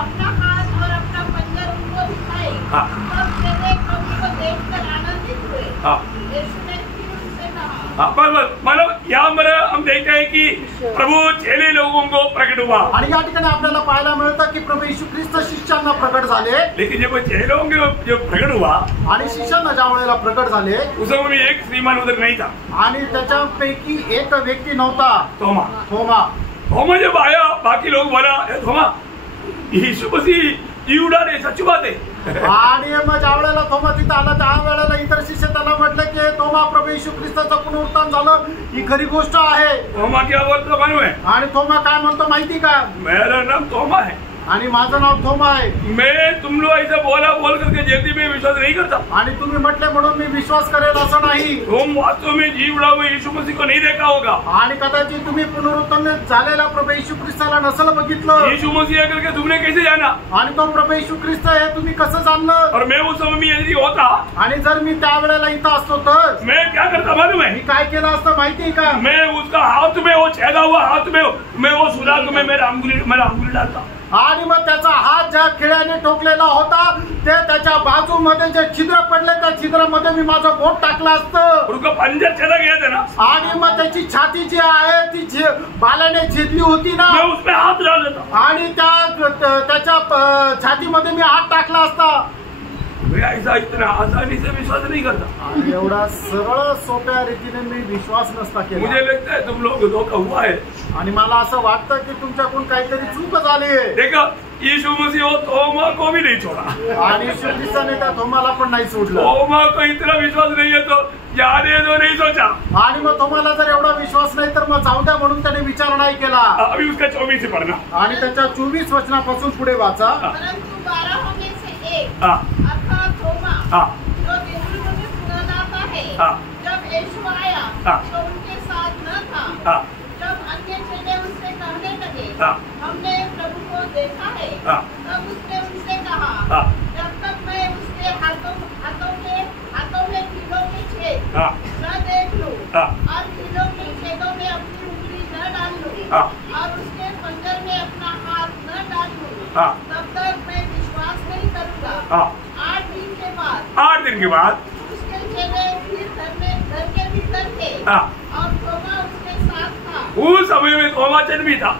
अपना हाथ और अपना पंजर उनको दिखाए. हाँ. तब चेले प्रभु को देखकर आनंदित हुए. हाँ. यीशु ने फिर उनसे कहा, हाँ, बस मतलब यहाँ पर हम देखते हैं कि प्रभु चेले लोगों को प्रकट हुआ. आणि या ठिकाणी आपल्याला पाहायला मिळतं की प्रभू येशू ख्रिस्त शिष्यांना प्रगट झाले. लेकिन जब वो चेलों के जो प्रकट हुआ आणि शिष्यांना ज्या वेळेला प्रगट झाले उस समय में एक श्रीमान उधर नहीं था. आणि त्याच्यापैकी एक व्यक्ती नव्हता, थोमा. थोमा. जब आया बाकी लोग बोला, थोमा यीशु मसीह जी उड़ा रहे, सच बात है. आणि मग ज्या वेळेला थोमा तिथं आला त्या वेळेला इतर शिष्य त्याला म्हटलं की थोमा, प्रभू येशू ख्रिस्ताचं पुनरुत्थान झालं ही खरी गोष्ट आहे. थोमा क्या बोलतो मालूम है? आणि थोमा काय म्हणतो माहिती का? मेरा नाम थोमा है आणि माझं नाव थोमा आहे. मैं तुम लोग ऐसा बोल करके जल्दी में विश्वास नहीं करता. आणि तुम्ही म्हटले म्हणून मी विश्वास करेल असं नाही. तुम वास्तव में जी उड़ा हुए यीशु मसीह को नहीं देखा होगा. आणि कदाचित तुम्ही पुनरुत्थान झालेला प्रभू येशू ख्रिस्ताला नसेल बघितलं. यीशु मसीह करके तुमने कैसे जाना? आणि तो प्रभू येशू ख्रिस्त हे तुम्ही कसं जाणलं? और मैं उस समय में यदि होता आणि जर मी त्यावेळेला इथं असतो तर मैं क्या करता मालूम है? मी काय केलं असतं माहितीये का? मैं उसका हाथ में वो छेदा हुआ हाथ में मैं वो सुराख में मेरा अंगुली डालता. आणि मग त्याचा हात ज्या खिळ्याने ठोकलेला होता ते त्याच्या बाजूमध्ये जे छिद्र पडले त्या छिद्रामध्ये मी माझं बोट टाकलं असतं. उसका पंजर छेदा गया था ना. आणि मग त्याची छाती जी आहे ती बाल्याने छेदली होती ना. मैं उसमें हाथ डाल देता. आणि त्याच्या छातीमध्ये मी हात टाकला असता. मैं ऐसा इतना आसानी से विश्वास नहीं करता. एवढा सरळ सोप्या रीतीने मी विश्वास नसता केला. मुझे लगता है तुम लोग धोखा हुआ है. आणि मला असं वाटतं की तुमच्याकडून काहीतरी चूक झाली आहे. देखा यीशु मसीह वो थोमा को भी नहीं छोड़ा. आणि यीशु ख्रिस्ताने त्या थोमाला पण नाही सोडलं. थोमा को इतना विश्वास नहीं है तो जाने दो नहीं सोचा. आणि मग तुम्हाला जर एवढा विश्वास नाही तर मग जाऊ द्या म्हणून त्याने विचार नाही केला. अभी उसका 24 से पढ़ना. आणि त्याच्या 24 वचनापासून पुढे वाचा. परंतु 12 में से एक हाँ अर्थात थोमा हाँ जो दिनों में सुनाता है, हाँ जब यीशु आया हाँ तो उनके साथ न था. हाँ जब अन्य चेले उससे कहने लगे हाँ हमने प्रभु को देखा है, हाँ तब उसने उनसे कहा हाँ जब तक मैं उसके हाथों में कीलों के छेद हाँ न देख लूं हाँ और कीलों के छेदों में अपनी उंगली न डाल लूं हाँ और उसके पंजर में अपना हाथ न डाल लूं, हाँ तब तक मैं विश्वास नहीं करूंगा. हाँ 8 दिन के बाद 8 दिन के बाद उसके चेले फिर घर के भीतर थे हाँ और थोमा उसके साथ था. उस समय में थोमा जन्मी था.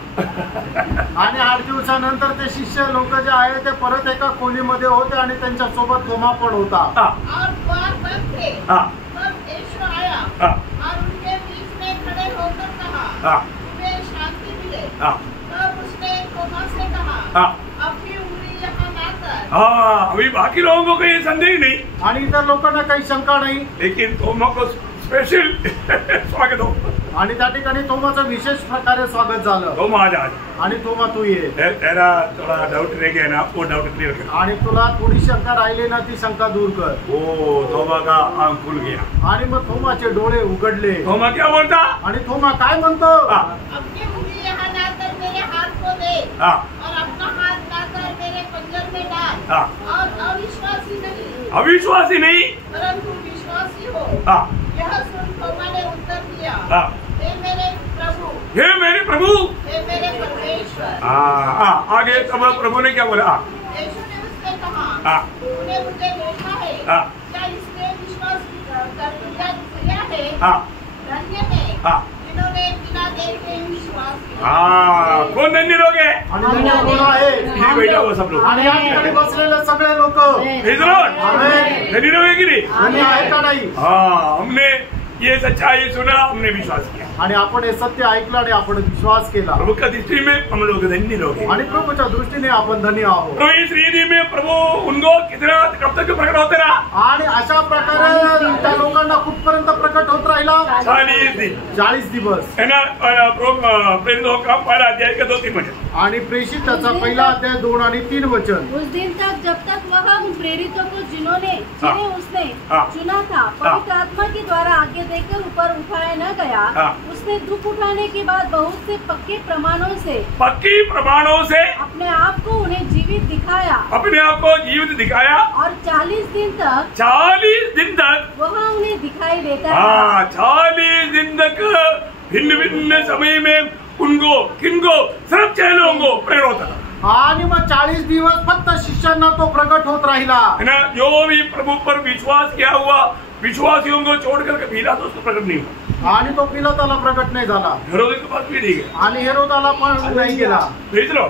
आणि 8 दिवसानंतर ते शिष्य लोक जे आहे ते परत एका खोलीमध्ये होते आणि त्यांच्या सोबत थोमा पण होता. हाँ और द्वार बंद थे. हाँ तब यीशु आया हाँ और उनके बीच में खड़े होकर कहा हाँ तुम्हें शांति मिले. हाँ तब उसने थोमा से कहा हाँ अपनी उंगली यहाँ लाकर. हाँ अभी बाकी लोगों को कोई संदेह नहीं, आणि इतर लोकांना काही शंका नाही. लेकिन थोमा को स्पेशल स्वागत हो. आणि त्या ठिकाणी थोमाचं विशेष प्रकारे स्वागत झालं. थोमा आज आणि थोमा तू ये. तेरा थोड़ा डाउट रह गया ना, वो डाउट क्लियर कर. आणि तुला थोडी शंका राहिली ना ती शंका दूर कर. वो थोमा का आंख खुल गया. आणि मग थोमाचे डोळे उघडले. थोमा क्या बोलता? आणि थोमा काय म्हणतो? हाँ अपनी उंगली यहाँ लाकर मेरे हाथ को दे हाँ और अपना हाथ लाकर मेरे पंजर में डाल. हाँ और अविश्वासी नहीं अविश्वासी नहीं परंतु विश्वासी हो. हाँ यह सुन थोमा ने उत्तर दिया हाँ हे मेरे प्रभु, हे मेरे प्रभु, हे मेरे परमेश्वर. आगे तब प्रभु ने क्या बोला? यीशु ने उससे कहा हाँ तूने मुझे देखा है, हाँ क्या इसने विश्वास किया है? हाँ धन्य है हाँ जिन्होंने बिना देखे विश्वास किया. हाँ कौन धन्य लोग है? आणि धन्य कोण आहे? इधर बैठा हुआ सब लोग. आणि या ठिकाणी बसलेले सगळे लोक Praise the Lord. आमेन. धन्य लोग है कि नहीं? धन्य आहे का नाही? हाँ हमने ये सच्चाई सुना, हमने विश्वास किया. आणि आपण हे सत्य ऐकलं आणि आपण विश्वास केला. प्रभु का दृष्टि में हम लोग धन्य लोग हैं. आणि प्रभूच्या दृष्टीने आपण धन्य आहोत. तो इस रीति में प्रभु उनको कितना कब तक प्रकट होते रहा? आणि अशा प्रकारे त्या लोकांना कुठपर्यंत प्रकट होत राहिला? 40 दिन 40 दिवस. है ना. प्रेरितों का पहला अध्याय का 2-3 वचन. आणि प्रेषित त्याचा पहिला अध्याय 2 आणि 3 वचन. उस दिन तक जब तक वह उन प्रेरितों को जिन्हें उसने हाँ। चुना था पवित्र आत्मा के द्वारा आगे देकर ऊपर उठाया न गया, हाँ। उसने दुख उठाने के बाद बहुत से पक्के प्रमाणों से अपने आप को उन्हें जीवित दिखाया अपने आप को जीवित दिखाया. और 40 दिन तक 40 दिन तक वह उन्हें दिखाई देता रहा. हाँ 40 दिन तक भिन्न भिन्न समय में उनको किनको सिर्फ 6 लोगों को प्रकट होता था. आणि मग 40 दिवस फक्त शिष्यांना तो प्रकट होत राहिला. है ना. जो भी प्रभु पर विश्वास किया हुआ विश्वासियों को छोड़ करके पीलातुस उसको प्रकट नहीं हुआ. आणि तो पिलाताला प्रकट नाही झाला. हेरोदेस के पास भी नहीं गया. आणि हेरोदाला पण नाही गेला. भेज लो.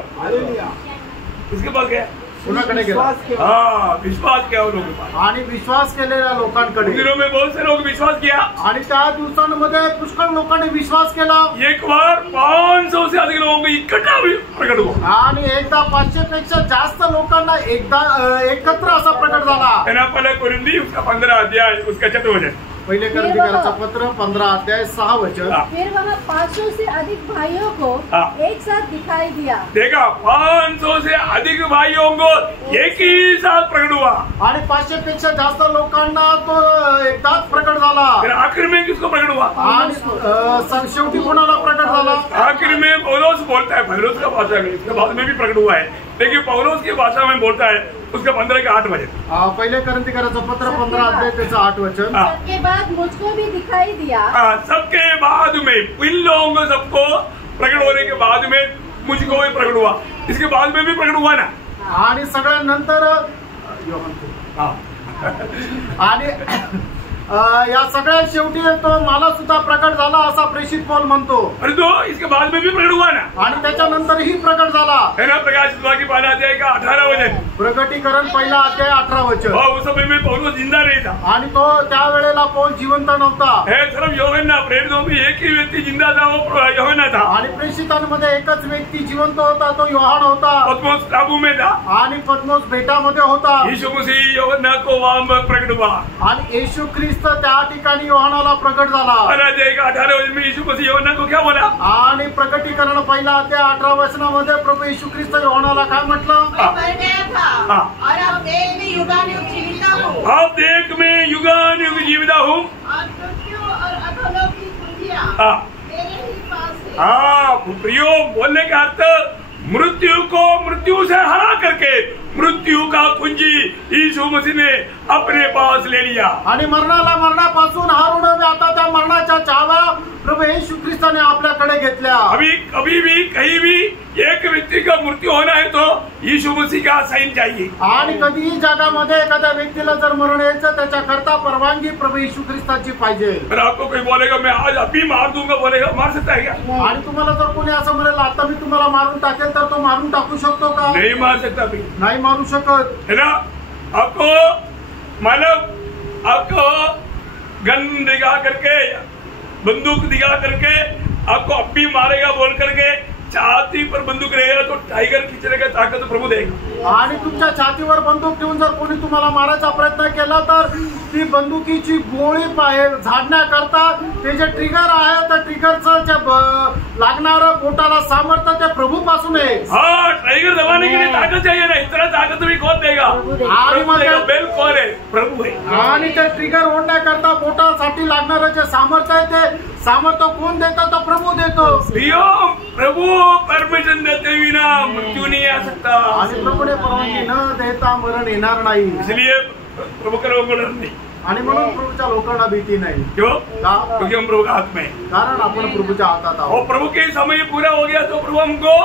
इसके पास गया. कुणाकडे गेला? हाँ, विश्वास किया उन लोगों के पास। आणि विश्वास केलेल्या उन लोकांकडे दिनों में बहुत से लोग विश्वास किया। आणि त्या दिवसांमध्ये पुष्कळ लोकांनी विश्वास केला एक बार 500 से अधिक लोगों को इकट्ठा भी प्रकट हुआ। आणि एकदा 500 पेक्षा जास्त लोकांना एकदा एकत्र असा प्रकट झाला। है ना, पहले कोरिन्थी उसका 15 अध्याय उसका 4 वचन। पहिले कोरिन्थीकरांचं पत्र 15 अध्याय 6 वचन। फिर वहाँ 500 से अधिक भाइयों को हाँ। एक साथ दिखाई दिया। देखा, 500 से अधिक भाइयों को एक ही साथ प्रकट हुआ। आणि 500 पेक्षा जास्त लोकांना तो एकदाच प्रकट झाला। फिर आखिर में किसको प्रकट हुआ? आणि शेवटी कोणाला प्रकट झाला? आखिर में पौलुस बोलता है, पौलुस का भाषा में, इसके बाद में भी प्रकट हुआ है, लेकिन पौलुस की भाषा में बोलता है उसका 15 का 8 वचन। पहिले कोरिन्थीकरांचं पत्र 15 अध्याय त्याचं 8 वचन। सबके बाद मुझको भी दिखाई दिया। सबके बाद में इन लोगों को सबको प्रकट होने के बाद में मुझको भी प्रकट हुआ, इसके बाद में भी प्रकट हुआ ना। आणि सगळ्यानंतर आणि या सगळ्या शेवटी तो मला सुद्धा प्रकट झाला असा प्रेषित पौल म्हणतो। अरे तो इसके बाद में भी प्रकट हुआ ना। आणि त्याच्यानंतरही प्रकट झाला है ना, प्रकाशित वाक्य पहला अध्याय का 18 वचन। प्रकटीकरण पहिला अध्याय 18 वचन। उस समय में पौलुस जिंदा नहीं था। आणि तो त्यावेळेला पौल जिवंत नव्हता। है सिर्फ यूहन्ना, प्रेरितों में एक ही व्यक्ति जिंदा था, वो यूहन्ना था। आणि प्रेषितांमध्ये एकच व्यक्ती जिवंत होता, तो योहान होता। पतमोस टापू में था आणि पद्मोस बेटामध्ये होता। यीशु मसीह यूहन्ना को वहां पर प्रकट हुआ आणि येशू ख्रिस्त त्या ठिकाणी योहानाला प्रकट झाला। पहला अध्याय का 18 वचन में यीशु मसीह यूहन्ना को क्या बोला? आणि प्रकटीकरण पहिला अध्याय 18 वचनामध्ये प्रभू येशू ख्रिस्त योहानाला काय म्हटलं? मैं मर गया था और अब देख में युगानुयुग जीविता हूँ। आप देख मैं युगानुयुग जीविता हूँ और मृत्यु और अधोलोक की कुंजियाँ मेरे ही पास है। हाँ, प्रियो, बोलने का अर्थ मृत्यु को मृत्यु से हरा करके मृत्यु का कुंजी यीशु मसीह ने अपने पास ले लिया। आणि मरणाला मरणापासून हारून आता त्या मरणाच्या चाव्या प्रभू येशू ख्रिस्ताने आपल्याकडे घेतल्या। अभी कभी भी कहीं भी एक व्यक्ति का मृत्यू होना है तो यीशु मसीह का साइन चाहिए। आणि कधीही जगामध्ये एखाद्या व्यक्तीला जर मरण यायचं त्याच्याकरता परवानगी प्रभू येशू ख्रिस्ताची पाहिजे। पर आपको कोई बोलेगा मैं आज अभी मार दूंगा, बोलेगा मार सकता है क्या? आणि तुम्हाला जर कोणी असं म्हणेल आता मी तुम्हाला मारून टाकेल तर तो मारून टाकू शकतो का? नहीं मार सकता भी, नाही मारू शकत। है ना। आपको मतलब आपको गन दिखा करके, बंदूक दिखा करके आपको अब भी मारेगा बोल करके छाती पर बंदूक रहेगा तो टाइगर खींचने का ताकत प्रभू देगा। आणि तुमच्या छातीवर बंदूक ठेवून जर कोणी तुम्हाला मारायचा प्रयत्न केला तर ती बंदुकीची गोळी झाडण्याकरता ते जे ट्रिगर आहे त्या ट्रिगरचं जे लागणारं बोटाला सामर्थ्य ते प्रभू पासून आहे। हाँ, टाइगर दबाने के लिए ताकत चाहिए ना, इतना ताकत भी कौन देगा? प्रभु देगा। बेल कौन है? प्रभु है। आणि ते ट्रिगर ओढण्याकरता बोटासाठी लागणारं जे सामर्थ्य आहे ते सामर्थ्य कोण देतो? तो प्रभू देतो। प्रभु परमिशन देते बिना मृत्यू नहीं आ सकता। आणि प्रभूने परवानगी न देता मरण येणार नाही। इसलिए प्रभु का लोगों को डर नहीं। आणि म्हणून प्रभूच्या लोकांना भीती नाही। क्यों? का? क्योंकि हम प्रभु का हाथ में है। कारण आपण प्रभूच्या हातात आहोत। और प्रभु के समय पूरा हो गया तो प्रभु हमको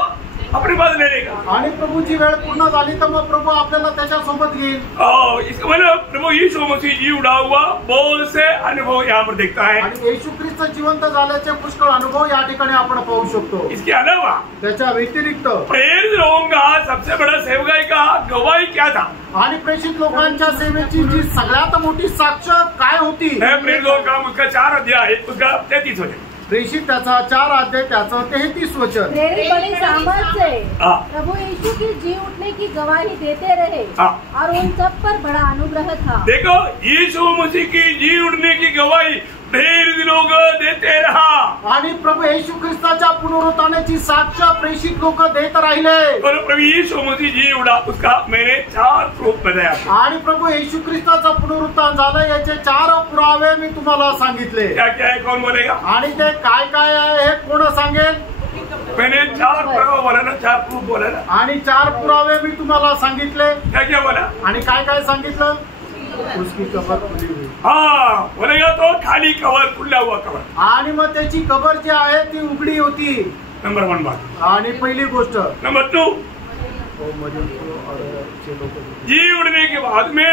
अपने पास ले लेगा। आणि प्रभूची वेळ पूर्ण झाली तर मग प्रभू आपल्याला त्याच्या सोबत घेईल। इसका मतलब प्रभू यीशु मसीह जी उड़ा हुआ बहुत से अनुभव यहाँ पर देखता है। आणि येशू ख्रिस्त जिवंत झाल्याचे पुष्कळ अनुभव या ठिकाणी आपण पाहू शकतो। इसके अलावा त्याच्या व्यतिरिक्त प्रेरित लोगों का सबसे बड़ा सेवकाई का गवाही क्या था? आणि प्रेषित लोकांच्या सेवेची जी सगळ्यात मोठी साक्ष काय होती? प्रेरित लोगों का उसका 4 अध्याय उसका 33 वचन। प्रेषित त्याचा 4 अध्याय त्याचं 33 वचन। मेरी बड़ी सामर्थ से हाँ। प्रभु यीशु की जी उठने की गवाही देते रहे हाँ। और उन सब पर बड़ा अनुग्रह था। देखो, यीशु मसीह की जी उठने की गवाही प्रेरित लोग देते रहा। आणि प्रभू येशू ख्रिस्ताच्या पुनरुत्थानाची साक्ष प्रेषित लोक देत राहिले। और प्रभु यीशु मसीह जी उड़ा उसका मैंने 4 प्रूफ बताया। आणि प्रभू येशू ख्रिस्ताचं पुनरुत्थान झालं याचे 4 पुरावे मी तुम्हाला सांगितले। क्या क्या है, कौन बोलेगा? आणि ते काय काय आहे हे कोण सांगेल? मैंने 4 पुरावा बोला ना, 4 प्रूफ बोला ना। आणि 4 पुरावे मी तुम्हाला सांगितले। क्या क्या बोला? आणि काय काय सांगितलं? उसकी कबर खुली हुई। हाँ, बोलेगा तो खाली कवर, खुला हुआ कवर। आणि मग त्याची कबर जी आहे ती उघडी होती। नंबर 1 बात। आणि पहिली गोष्ट। नंबर 2, जी उड़ने के बाद में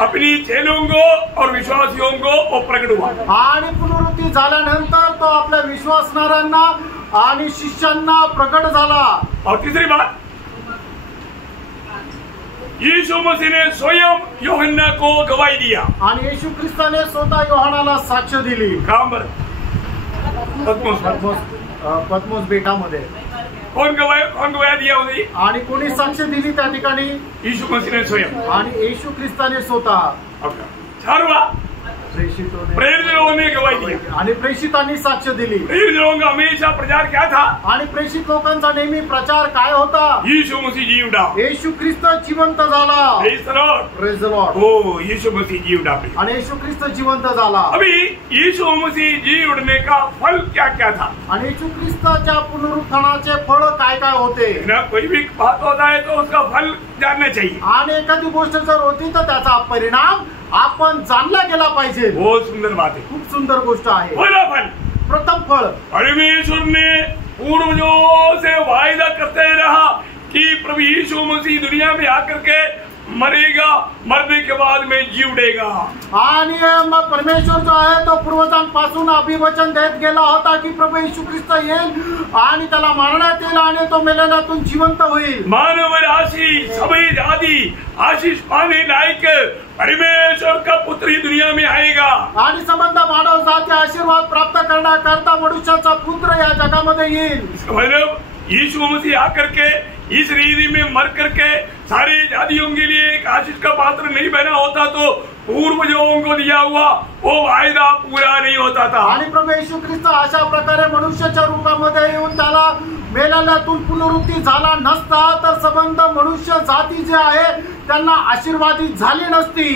अपनी चेलों को और विश्वासियों को वो प्रकट हुआ। आणि पुनरुत्थान झाल्यानंतर तो आपल्या विश्वासणाऱ्यांना आणि शिष्यांना प्रकट झाला। और तीसरी बात, यीशु मसीह ने स्वयं यूहन्ना को गवाही दिया। आणि येशू ख्रिस्ताने स्वतः योहानाला साक्ष दिली। कहां पर? पद्मोस बेटामध्ये। कौन गवाही दिया होती? आणि कोणी साक्ष दिली त्या ठिकाणी? यीशु मसीह ने स्वयं। आणि येशू ख्रिस्ताने स्वतः। सर्वा प्रेरितों ने गवाही दी आणि प्रेषितांनी साक्ष दिली। प्रेरितों का हमेशा प्रचार क्या था? आणि प्रेषित लोकांचा नेहमी प्रचार काय होता? यीशु मसीह जी उठा, येशू ख्रिस्त जिवंत झाला। Praise the lord. ओ यीशु मसीह जी उठा आणि येशू ख्रिस्त जिवंत झाला। अभी यीशु मसीह जी उठने का फल क्या क्या था? आणि येशू ख्रिस्ताच्या पुनरुत्थानाचे फळ काय काय होते? ना कोई भी बात होता है तो उसका फल जानना चाहिए। आणि एखादी गोष्ट जर होती तर त्याचा परिणाम आपण जाणला गेला पाहिजे। बहुत सुंदर बात है, खूप सुंदर गोष्ट आहे। पहला फल, प्रथम फळ, परमेश्वर ने पूर्वजों से वायदा करते रहा कि प्रभु यीशु मसीह दुनिया में आकर के मरेगा, मरने के बाद में जी उठेगा। आणि मग परमेश्वर जो आहे तो पूर्वजांपासून अभिवचन देत गेला होता की प्रभू येशू ख्रिस्त येईल आणि त्याला मारण्यात येईल आणि तो मेलेल्यातून जिवंत होईल। मानव राशि सभी जाति आशीष पाने लायक परमेश्वर का पुत्र ही दुनिया में आएगा। आणि संबंध मानव जाती आशीर्वाद प्राप्त करण्याकरता मनुष्याचा पुत्र या जगामध्ये येईल। मतलब यीशु मसीह आकर के इस रीति में मर करके सारे जातियों के लिए एक आशीष का पात्र नहीं बना होता तो पूर्वजों को दिया हुआ वो वायदा पूरा नहीं होता था। आणि प्रभू येशू ख्रिस्त अशा प्रकारे मनुष्याच्या रूपामध्ये येऊन त्याला मेलेल्यातून पुनरुत्थान झाला नसता तर संबंध मनुष्य जाती जे आहे त्यांना आशीर्वादित झाली नसती।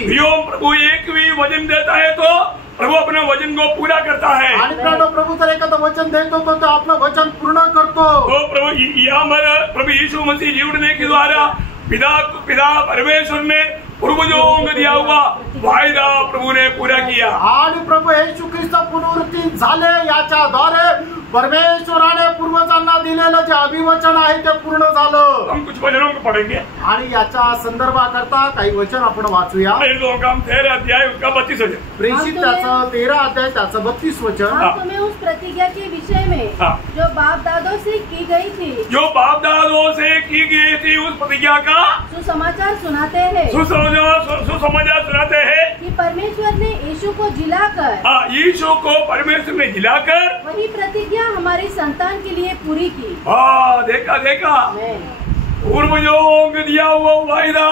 प्रभु एक भी वचन देता है तो प्रभु अपने वचन को पूरा करता है। आणि प्रभु जर एखादं वचन देतो तो ते आपलं वचन पूर्ण करतो। तो प्रभु यीशु मसीह जीवने के द्वारा पिता परमेश्वर ने पूर्वजों को दिया हुआ वायदा प्रभु ने पूरा किया। आणि प्रभू येशू ख्रिस्त पुनरुत्थान झाले याच्याद्वारे परमेश्वराने पूर्वजांना दिलेलं जे अभिवचन आहे ते पूर्ण झालं। हम कुछ वचनों को पढ़ेंगे आणि याच्या संदर्भाकरता काही वचन आपण वाचूया। प्रेरितों का 13 अध्याय उसका 32 वचन। प्रेषित त्याचं 13 अध्याय त्याचं 32 वचन। तुम्हें उस प्रतिज्ञा के विषय में जो बाप दादों से की गई थी, जो बाप दादों से की गई थी उस प्रतिज्ञा का सुसमाचार सुनाते हैं। सुसमाचार सुनाते हैं कि परमेश्वर ने यीशु को जिलाकर, यीशु को परमेश्वर ने जिलाकर वही प्रतिज्ञा हमारी संतान के लिए पूरी की। देखा पूर्वजों को दिया हुआ वायदा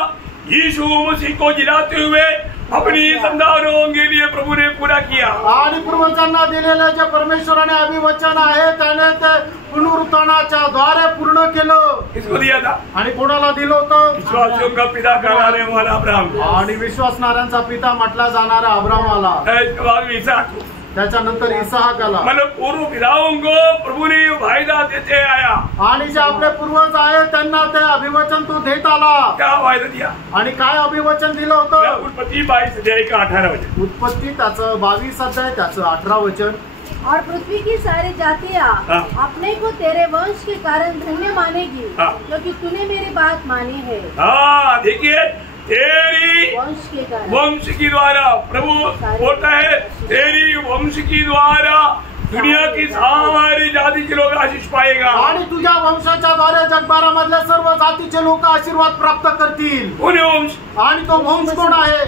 यीशु मसीह को जिलाते हुए अपनी संतानों के लिए प्रभु ने पूरा किया। आणि पूर्वजांना दिलेलं जे परमेश्वराने अभिवचन आहे त्याने ते पुनरुत्थानाच्या द्वारे पूर्ण केलं। किसको दिया था? आणि कोणाला दिलं होतं? विश्वासियों का पिता कहलाने वाला अब्राहम। आणि विश्वासणाऱ्यांचा पिता म्हटला जाणारा अब्राहमाला। इसके बाद इसहाक, त्याच्यानंतर इसहाकाला। मतलब पूर्व पिताओं को प्रभु ने वायदा देते आया। आणि जे आपले पूर्वज आहे त्यांना ते अभिवचन तो देत आला। क्या वायदा दिया? आणि काय अभिवचन दिलं होतं? उत्पत्ति 22 अध्याय का 18 वचन। उत्पत्ति त्याचं 22 अध्याय त्याचं 18 वचन। और पृथ्वी की सारी जातियाँ अपने को तेरे वंश के कारण धन्य मानेगी, क्योंकि तूने मेरी बात मानी है। देखिए तेरी वंश की द्वारा प्रभु बोलता है, तेरी वंश की द्वारा दुनिया की सारी जातीचे लोक आशीष पाएगा। आणि तुझ्या वंशाच्या द्वारे जगभरामधल्या सर्व जातीचे लोक आशीर्वाद प्राप्त करतील। कोणी वंश? आणि तो वंश कोण आहे?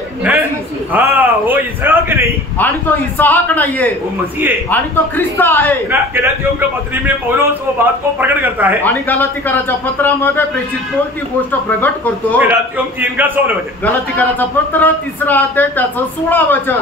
वो इसहाक नहीं। आणि तो इसहाक नाहीये, वो मसीह है। आणि तो ख्रिस्त आहे। गलातियों के पत्री में पौलुस वो बात को प्रकट करता है। आणि गलातीकराच्या पत्रामध्ये प्रेषित पौल ती गोष्ट प्रकट करतो। गलातियों 3 का 16 वचन। गलातीकराचं पत्र 3 अध्याय त्याचं 16 वचन।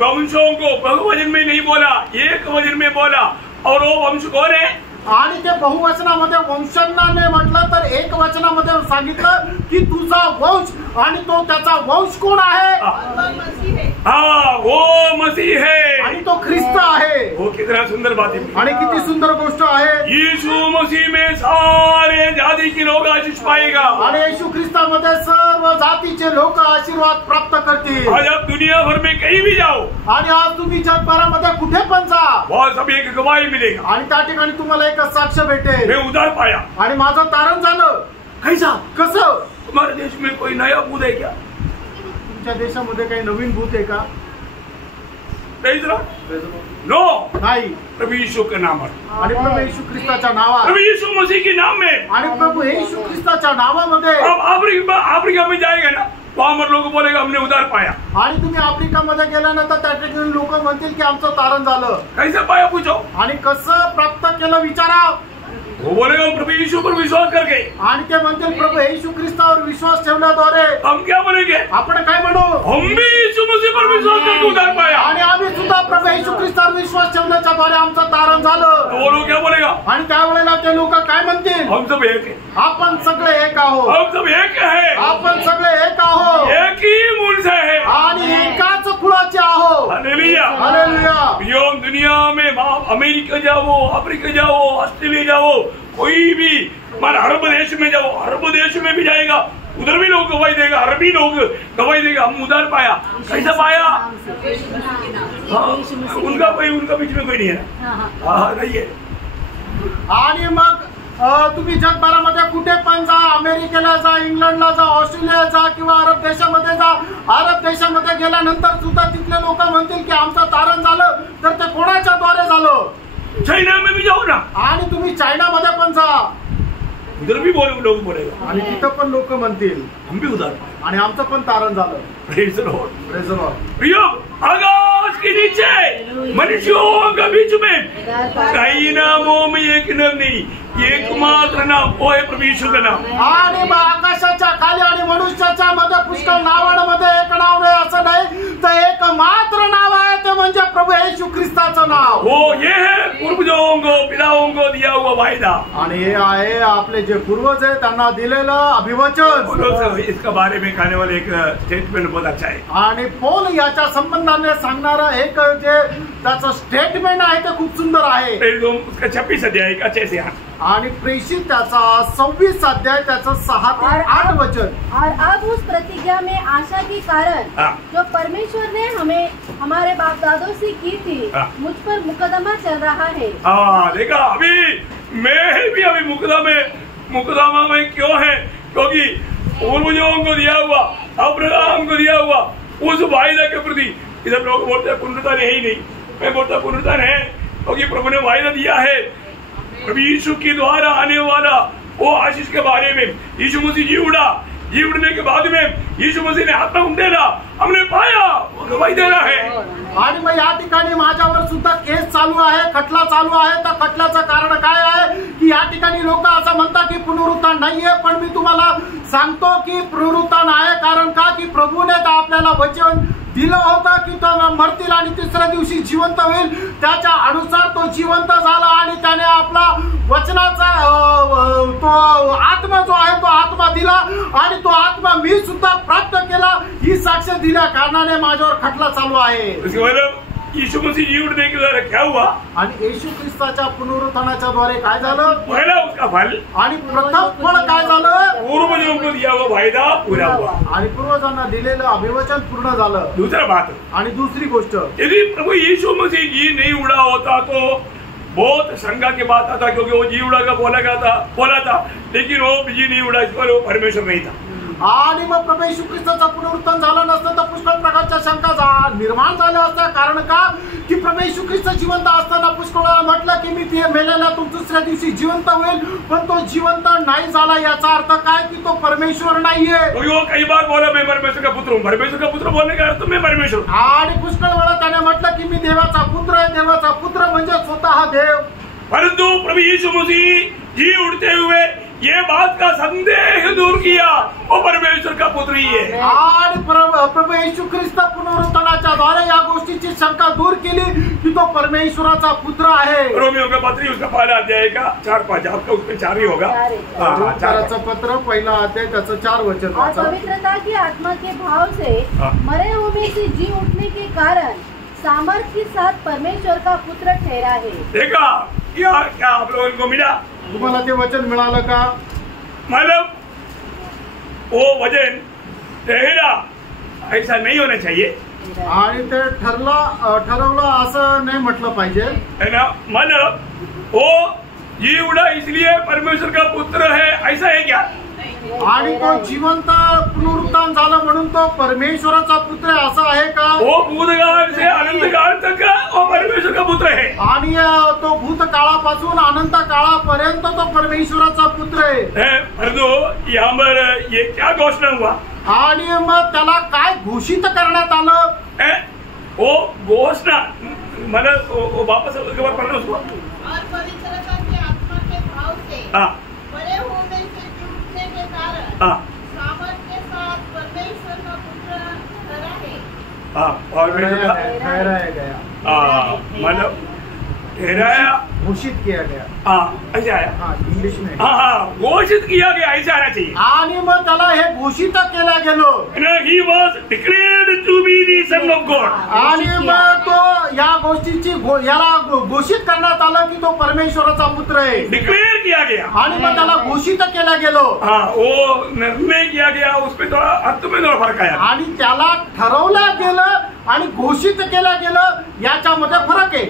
वंशों को बहुवचन में नहीं बोला, एक वचन में बोला। और वो वंश कौन है? आणि ते बहुवचनामध्ये वंशांना म्हटलं तर एक वचनामध्ये सांगितलं की तुझा वंश, आणि तो त्याचा वंश कोण आहे? वो मसीह है आणि तो ख्रिस्त आहे। वो कितना सुंदर बात है आणि किती सुंदर गोष्ट आहे। यीशु मसीह में सारे जाति के लोग आशीष पाएगा। आणि येशू ख्रिस्तामध्ये सर्व जातीचे लोक आशीर्वाद प्राप्त करतील। आज आप दुनिया भर में कहीं भी जाओ, आणि आज तुम्ही जगभरामध्ये कुठे पण जा, वहाँ सब एक गवाही मिलेगा। आणि त्या ठिकाणी तुम्हाला एक साक्ष भेटेल, मैं उधार पाया आणि माझं तारण झालं। कैसा? कसं? तुम्हारे देश में कोई नया भूत है क्या? तुमच्या देशामध्ये काही नवीन भूत आहे का? नो, नाही, प्रभु यीशु के नाम पर, आणि प्रभु येशू ख्रिस्ताच्या नावात, प्रभु यीशु मसीह के नाम में, आणि प्रभु येशू ख्रिस्ताच्या नावामध्ये. अब अफ्रीका में जाएगा ना, वहां पर लोग बोलेगा हमने उधार पाया. आणि तुम्ही आफ्रिकामध्ये गेल्यानंतर त्या ठिकाणी लोक म्हणतील की आमचं तारण झालं. कैसे पाया पूछो, आणि कसं प्राप्त केलं विचारा. वो बोलेगा प्रभु यीशु पर विश्वास करके. आणि ते म्हणतील प्रभु येशू ख्रिस्तावर विश्वास ठेवण्याद्वारे. हम क्या बोलेंगे, आपण काय म्हणू, हम भी यीशु मसीह पर विश्वास करके उधार पाया. आणि आम्ही सुद्धा प्रभु येशू ख्रिस्तावर विश्वास ठेवण्याच्या द्वारे आमचं तारण झालं. वो लोग क्या बोलेगा, आणि त्यावेळेला ते लोक काय म्हणतील, हम सब एक है, आपण सगळे एक आहोत, हम सब एक है, आपण सगळे एक आहोत, एक ही मूल से है, आणि एकाच कुळाचे आहोत. हालेलुया. हालेलुया. योग दुनिया में अमेरिका जाओ, अफ्रीका जाओ, ऑस्ट्रेलिया जाओ, कोई भी हमारे अरब देश में जाओ, अरब देश में भी जाएगा, उधर भी लोग गवाही देगा, अरबी लोग गवाही देगा हम उधार पाया. कैसा पाया, उनका बीच में कोई नहीं है. हाँ नहीं है. आणि मग तुम्ही जगभरामध्ये कुठे पण जा, अमेरिकेला जा, इंग्लंडला जा, ऑस्ट्रेलिया जा किंवा अरब देशामध्ये जा. अरब देशामध्ये गेल्यानंतर सुद्धा तिथले लोक म्हणतील की आमचं तारण झालं, तर ते कोणाच्या द्वारे झालं. चाइना में भी जाओ ना, आणि तुम्ही चायनामध्ये पण जा, उधर भी लोग बोलेगा, आणि तिथं पण लोक म्हणतील हम भी उधार पाए. आणि आमचं पण तारण झालं. Praise the Lord. Praise the Lord. प्रियो, आकाश के नीचे मनुष्यों के बीच में कई नामों में एक नाम नहीं, एकमात्र नाम वो है प्रभु यीशु का नाम. आणि मग आकाशाच्या खाली आणि मनुष्याच्या मध्ये पुष्कळ नावांमध्ये एक नाव नाही असं नाही, तर एक मात्र नाव आहे, ते म्हणजे प्रभु येशू ख्रिस्ताचं नाव. वो ये है पूर्वजों को पिताओं को दिया हुआ वायदा. आणि हे आहे आपले जे पूर्वज आहे त्यांना दिलेलं अभिवचन. इसका बारे में कहने वाले एक स्टेटमेंट बहुत अच्छा है. आणि पौल याच्या संबंधाने सांगणारा एक जे त्याचं स्टेटमेंट आहे ते खूप सुंदर आहे. उसका 26 अध्याय का 6 से 8. आणि प्रेषित त्याचा 26 अध्याय त्याचं 6 ते 8 वचन. और अब उस प्रतिज्ञा में आशा के कारण जो परमेश्वर ने हमें हमारे बाप दादों से की थी, मुझ पर मुकदमा चल रहा है. देखा, अभी मैं भी अभी मुकदमा में क्यों है, क्योंकि पूर्वजों को दिया हुआ, अब्राहम को दिया हुआ उस वायदा के प्रति. इधर लोग बोलते हैं पुनरुत्थान है ही नहीं, मैं बोलता पुनरुत्थान है, क्योंकि प्रभु ने वायदा दिया है. प्रभु यीशु के द्वारा आने वाला वो आशीष के बारे में यीशु मसीह जी उड़ने के बाद में यीशु मसीह ने आत्मा उमटेला, हमने पाया, वो गवाही दे रहा है. आणि मग या ठिकाणी माझ्यावर सुद्धा केस चालू आहे, खटला चालू आहे. तर खटल्याचं कारण काय आहे की या ठिकाणी लोक असं म्हणतात की पुनरुत्थान नाहीये, पण मी तुम्हाला सांगतो की पुनरुत्थान आहे. कारण का की प्रभूने आपल्याला वचन दिलं होतं की तो मरतील आणि तिसऱ्या दिवशी जिवंत होईल. त्याच्या अनुसार तो जिवंत झाला आणि त्याने आपला वचनाचा तो आत्मा जो आहे तो आत्मा दिला, आणि तो आत्मा मी सुद्धा प्राप्त केला. ही साक्ष दिल्या कारणाने माझ्यावर खटला चालू आहे. यीशु मसीह जी उठने के द्वारा क्या हुआ, आणि येशू ख्रिस्ताच्या पुनरुत्थानाच्या द्वारे काय झालं, पहला उसका फल, आणि प्रथम फळ काय झालं, पूर्वजों को दिया हुआ वायदा पूरा हुआ. आणि पूर्वजांना दिलेलं अभिवचन पूर्ण झालं. दूसरा बात, आणि दुसरी गोष्ट, यदि प्रभु यीशु मसीह जी नहीं उड़ा होता तो बहुत शंका की बात आता, क्योंकि वो जी उड़ा का बोला था, लेकिन वो जी नहीं उड़ा, इसलिए वो परमेश्वर नहीं था. आणि मग प्रभू येशू ख्रिस्ताचं पुनरुत्थान झालं नसतं तर पुष्कळ प्रकारच्या शंका निर्माण झाल्या असत्या. कारण का की प्रभू येशू ख्रिस्त जिवंत असताना पुष्कळ म्हटलं की मी ते मेलेला तो दुसऱ्या दिवशी जिवंत होईल, पण तो जिवंत नाही झाला. याचा अर्थ काय की तो परमेश्वर नाहीये. वो कई बार बोला मैं परमेश्वर का पुत्र हूँ. परमेश्वर का पुत्र बोलने का अर्थ मैं परमेश्वर. आणि पुष्कळ वेळा त्याने म्हटलं की मी देवाचा पुत्र आहे. देवाचा पुत्र म्हणजे स्वतः देव. परंतु प्रभु यीशु मसीह जी उड़ते हुए ये बात का संदेह दूर किया, वो परमेश्वर का पुत्र ही है. आणि प्रभू येशू ख्रिस्त पुनरुत्थानाच्या द्वारे या गोष्टीची शंका दूर केली की तो परमेश्वराचा पुत्र आहे. रोमियो का पत्र उसका पहला अध्याय का 4-5, आपका उसमें 4 ही होगा. रोमियोचं पत्र पहिला अध्याय त्याचं 4 वचन. और पवित्रता की आत्मा के भाव से मरे हुए में से जी उठने के कारण सामर्थ्य के साथ परमेश्वर का पुत्र ठहरा है. देखा क्या आप लोगों को मिला, तुम्हाला ते वचन मिळालं का? मतलब वो वचन ठहरा ऐसा नहीं होना चाहिए. आणि ते ठरवलं असं नाही म्हटलं पाहिजे, है ना. मतलब वो जी उड़ा इसलिए परमेश्वर का पुत्र है, ऐसा है क्या? आणि तो जिवंत पुनरुत्थान झाला म्हणून तो परमेश्वराचा पुत्र असा आहे का? वो भूतकाल से अनंत काल तक पुत्र है। आणि तो भूतकाळापासून अनंत काळापर्यंत तो परमेश्वराचा पुत्र आहे। परंतु यहाँ पर ये क्या घोषणा हुआ? आणि मग त्याला काय घोषित करण्यात आलं? वो घोषणा मतलब वो वापस उसके बाद पढ़ना उसको। और पवित्रता की आत्मा के भाव से बड़े होने से जुटने के कारण सामर्थ के साथ परमेश्वर का पुत्र ठहरा है। और ठहराया गया, मतलब ठहराया, घोषित किया गया। ऐसा आया। हाँ, इंग्लिश में घोषित किया गया, ऐसा आना चाहिए। आणि मग त्याला हे घोषित केलं गेलं। He was declared to be the son of God. आणि मग तो या गोष्टीची याला घोषित करण्यात आलं की तो परमेश्वराचा पुत्र आहे। डिक्लेअर किया गया आणि मग त्याला घोषित केलं गेलं। वो निर्णय किया गया, उसमें थोड़ा अर्थ में थोड़ा फर्क आया। आणि त्याला ठरवलं गेलं आणि घोषित केलं गेलं, याच्यामध्ये फरक आहे।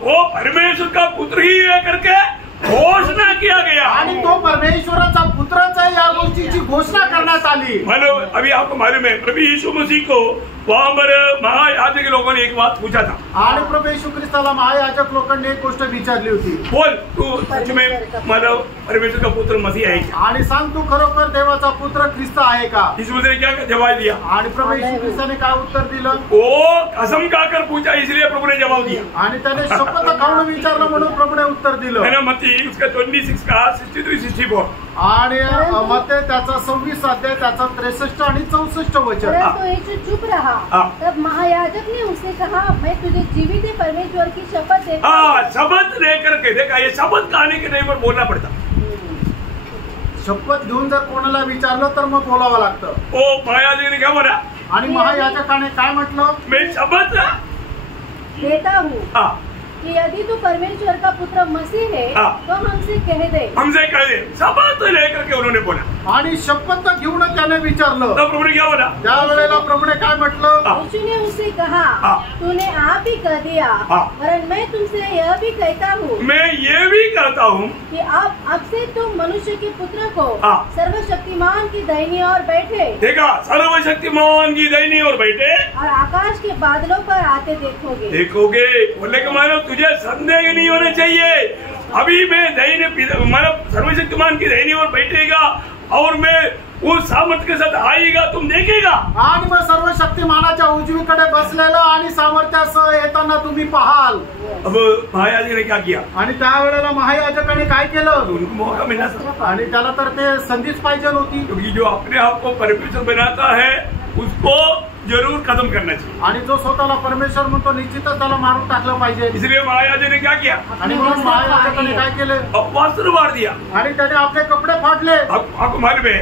वो परमेश्वर का पुत्र ही है करके घोषणा किया गया, आणि तो परमेश्वराचा पुत्रच आहे या गोष्टीची घोषणा करण्यात आली। मालूम अभी आपको मालूम है प्रभु यीशु मसीह को वहाँ पर महायाजक के लोगों ने एक बात पूछा था। आणि प्रभू येशू ख्रिस्ताला महायाजक लोकांनी एक गोष्ट विचारली होती, बोल तू सच में मतलब परमेश्वर का पुत्र मसीह है क्या? आणि सांग तू खरोखर देवाचा पुत्र ख्रिस्त आहे का? यीशु मसीह ने क्या जवाब दिया? आणि प्रभू येशू ख्रिस्ताने काय उत्तर दिलं? वो कसम खाकर पूछा, इसलिए प्रभु ने जवाब दिया। आणि त्याने शपथ खाऊन विचारलं म्हणून प्रभूने उत्तर दिलं। है ना मत्ती उसका 26 का 63-64 आणि मत्ते त्याचा 26 अध्याय त्याचा 63 आणि 64 वचन। परंतु यीशु चुप रहा। तब महायाजक ने उससे कहा, मैं तुझे जीवित परमेश्वर की शपथ देता हूं। शपथ लेकर के देखा, ये शपथ खाने के टाइम पर बोलना पड़ता। शपथ घेऊन जर कोणाला विचारलं तर मग बोलावं लागतं। ओ महायाजक ने क्या बोला? आणि महायाजकाने काय म्हटलं? मैं शपथ देता हूँ कि यदि तू परमेश्वर का पुत्र मसीह है तो हमसे कह दे। शपथ लेकर के उन्होंने बोला, आणि शपथ घेऊन त्याने विचारलं। तब प्रभु ने क्या बोला? त्यावेळेला प्रभूने काय म्हटलं? यीशु ने उससे कहा, तूने आप ही कह दिया, वरन मैं तुमसे यह भी कहता हूँ, मैं ये भी कहता हूँ कि अब से तुम मनुष्य के पुत्र को सर्वशक्तिमान की दाहिनी ओर बैठे, देखा, सर्वशक्तिमान की दाहिनी ओर बैठे और आकाश के बादलों पर आते देखोगे। बोलने के मानो तुझे संदेह नहीं होना चाहिए, अभी मैं दाहिने मतलब सर्वशक्तिमान की दाहिनी ओर बैठेगा और मैं उस सामर्थ्य के साथ आएगा, तुम देखेगा। आणि मग सर्वशक्तिमानाच्या उजवीकडे बसलेलं आणि सामर्थ्यासह येताना तुम्ही पाहाल। अब महायाजक ने क्या किया? आणि त्यावेळेला महायाजकाने काय केलं? उनको मौका मिला था, आणि त्याला तर ते संधीच पाहिजे होती, क्योंकि जो अपने आप को परमेश्वर बनाता है उसको जरूर खत्म करना चाहिए। आणि जो स्वतःला परमेश्वर म्हणतो निश्चितच त्याला मारून टाकलं पाहिजे। इसलिए महायाजक ने क्या किया? आणि म्हणून महायाजकाने काय केलं? वस्त्र फाड़ दिया आणि त्याने आपले कपडे फाडले। आपको मालूम है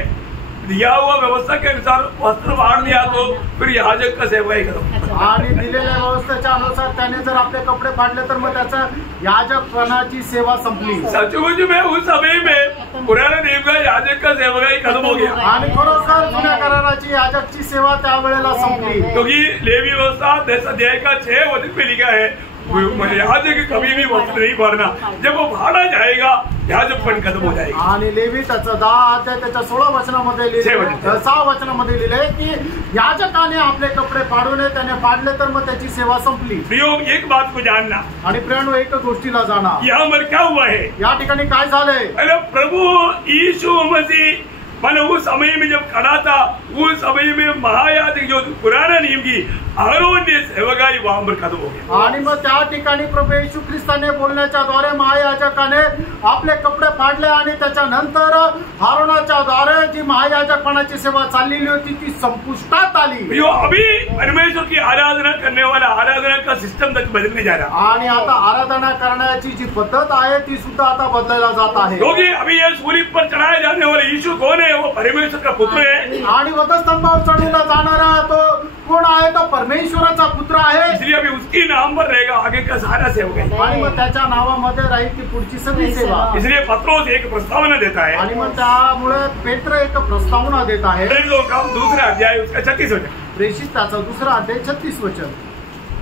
दिया हुआ व्यवस्था के अनुसार वस्त्र फाड़ दिया तो फिर याजक का सेवाई करो। आणि दिलेल्या व्यवस्थेच्या अनुसार त्याने जर आपले कपडे फाडले तर मग त्याचा याजकपणाची सेवा संपली। सचमुच में उस समय में पुराने नियम का याजक का सेवकाई खत्म हो गया, आणि खरोखर जुन्या कराराची याजकची सेवा त्यावेळेला संपली। क्योंकि लेवी व्यवस्था 10 अध्याय का 6 वचन में लिखा है याजक कभी भी वस्त्र नहीं फाड़ना, जब वो फाड़ा जाएगा याजकपण खत्म हो जाएगा। आणि लेवी त्याचा 10 अध्याय त्याच्या 16 वचनामध्ये लिहिले, 6 वचनामध्ये लिहिले की याजकाने आपले कपडे फाडू नये, त्याने फाडले तर मग त्याची सेवा संपली। प्रियो एक बात को जानना, आणि प्रियानो एक गोष्टीला जाणा, यहाँ पर क्या हुआ है? या ठिकाणी काय झालंय? अरे प्रभु यीशु मसीह मैंने उस समय में जब खड़ा था, उस समय में महायाजक जो पुराना नियम की आरोन ने सेवकाई वहां पर खत्म हो गया। आणि मग त्या ठिकाणी प्रभू येशू ख्रिस्ताने बोलण्याच्या द्वारे महायाजकाने आपले कपडे फाडले आणि त्याच्यानंतर हारोनाच्या द्वारे जी महायाजकपणाची सेवा चाललेली होती ती संपुष्टात आली। अभी परमेश्वर की आराधना करने वाला आराधना का सिस्टम तक बदलने जा रहा, आणि आता आराधना करण्याची जी पद्धत आहे ती सुद्धा आता बदलायला जात आहे। क्योंकि अभी ये सूली पर चढ़ाए जाने वाले यीशु कौन है? वो परमेश्वर का पुत्र है। आणि वधस्तंभावर चढवला जाणारा तो कोण आहे? तो परमेश्वराचा पुत्र आहे। इसलिए अभी उसकी नाम पर रहेगा आगे का सारा सेवक, आणि मग त्याच्या नावामध्ये राहील ती पुढची सगळी सेवा। इसलिए पत्रोस एक प्रस्तावना देता है, आणि मग त्यामुळे पेत्र एक प्रस्तावना देत आहे। दूसरा अध्याय उसका 36 वचन, प्रेषित त्याचा 2 अध्याय 36 वचन।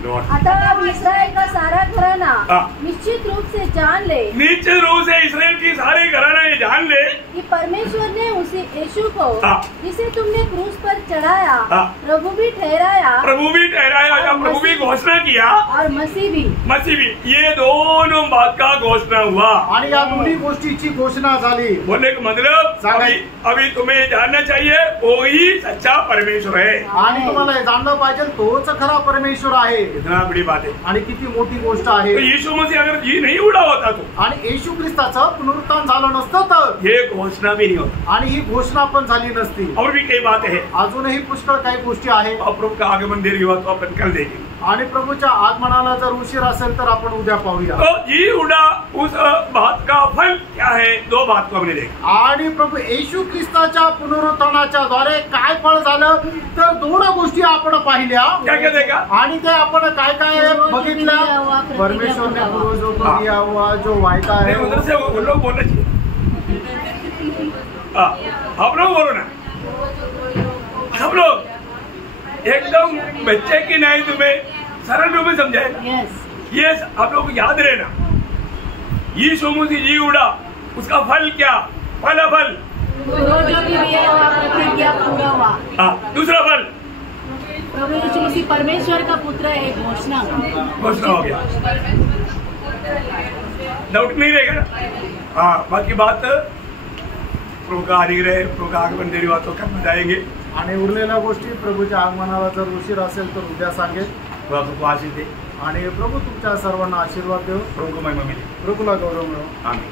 अतः अब इस्राएल का सारा घराना निश्चित रूप से जान ले, निश्चित रूप से इसराइल की सारे घराना ये जान ले कि परमेश्वर ने उसी यीशु को हाँ। जिसे तुमने क्रूस पर चढ़ाया हाँ। प्रभु भी ठहराया या प्रभु भी घोषणा किया और मसीह भी ये दोनों बात का घोषणा हुआ। आणि या दोन्ही गोष्टीची घोषणा झाली। बोलने का मतलब सांगा। अभी तुम्हें जानना चाहिए वो ही सच्चा परमेश्वर है। आणि तुम्हाला हे जाणलं पाहिजे तोच खरा परमेश्वर आहे। इतना बड़ी बात है। आणि किती मोठी गोष्ट आहे। तो यीशु मसीह अगर जी नहीं उड़ा होता तो आणि येशू ख्रिस्ताचं पुनरुत्थान झालं नसतं तर ये घोषणा भी नहीं होता आणि ही घोषणा पण झाली नसती। और भी कई बातें हैं। अजूनही पुष्कळ काही गोष्टी आहेत। और प्रभु का आगमन देर हुआ तो अपन कल देखेंगे। आणि प्रभूच्या आगमनाला जर उशीर असेल तर आपण उद्या पाहूया। तो जी उड़ा उस बात का फल क्या है? दो बात को हमने देखा। आणि प्रभू येशू ख्रिस्ताच्या पुनरुत्थानाच्या द्वारे काय फळ झालं तर दोन गोष्टी आपण पाहिल्या। क्या क्या देखा? आणि ते आपण काय काय बघितलं? परमेश्वरने पूर्वजों को दिया हुआ जो वायदा है नहीं, उधर से वो लोग बोलना चाहिए। आप लोग बोलो ना, सब लोग एकदम बच्चे की नहीं तुम्हें सरल रूप में समझाएगा। ये आप लोग याद रहना, यीशु मसीह जी उड़ा उसका फल क्या? फल दूसरा फल प्रभु यीशु मसीह परमेश्वर का पुत्र है। घोषणा हो गया, डाउट नहीं रहेगा ना। हाँ, बाकी बात प्रभु का अनुग्रह, प्रभु का आगमन देरी हुआ तो कब बताएंगे। आणि उरलेल्या गोष्टी प्रभूच्या आगमनाला जर उशीर असेल तर उद्या सांगेल। प्रभु को आशीष दे, आणि प्रभू तुमच्या सर्वांना आशीर्वाद देव। प्रभु को महिमा मिले। प्रभूला गौरव मिळो। आमीन।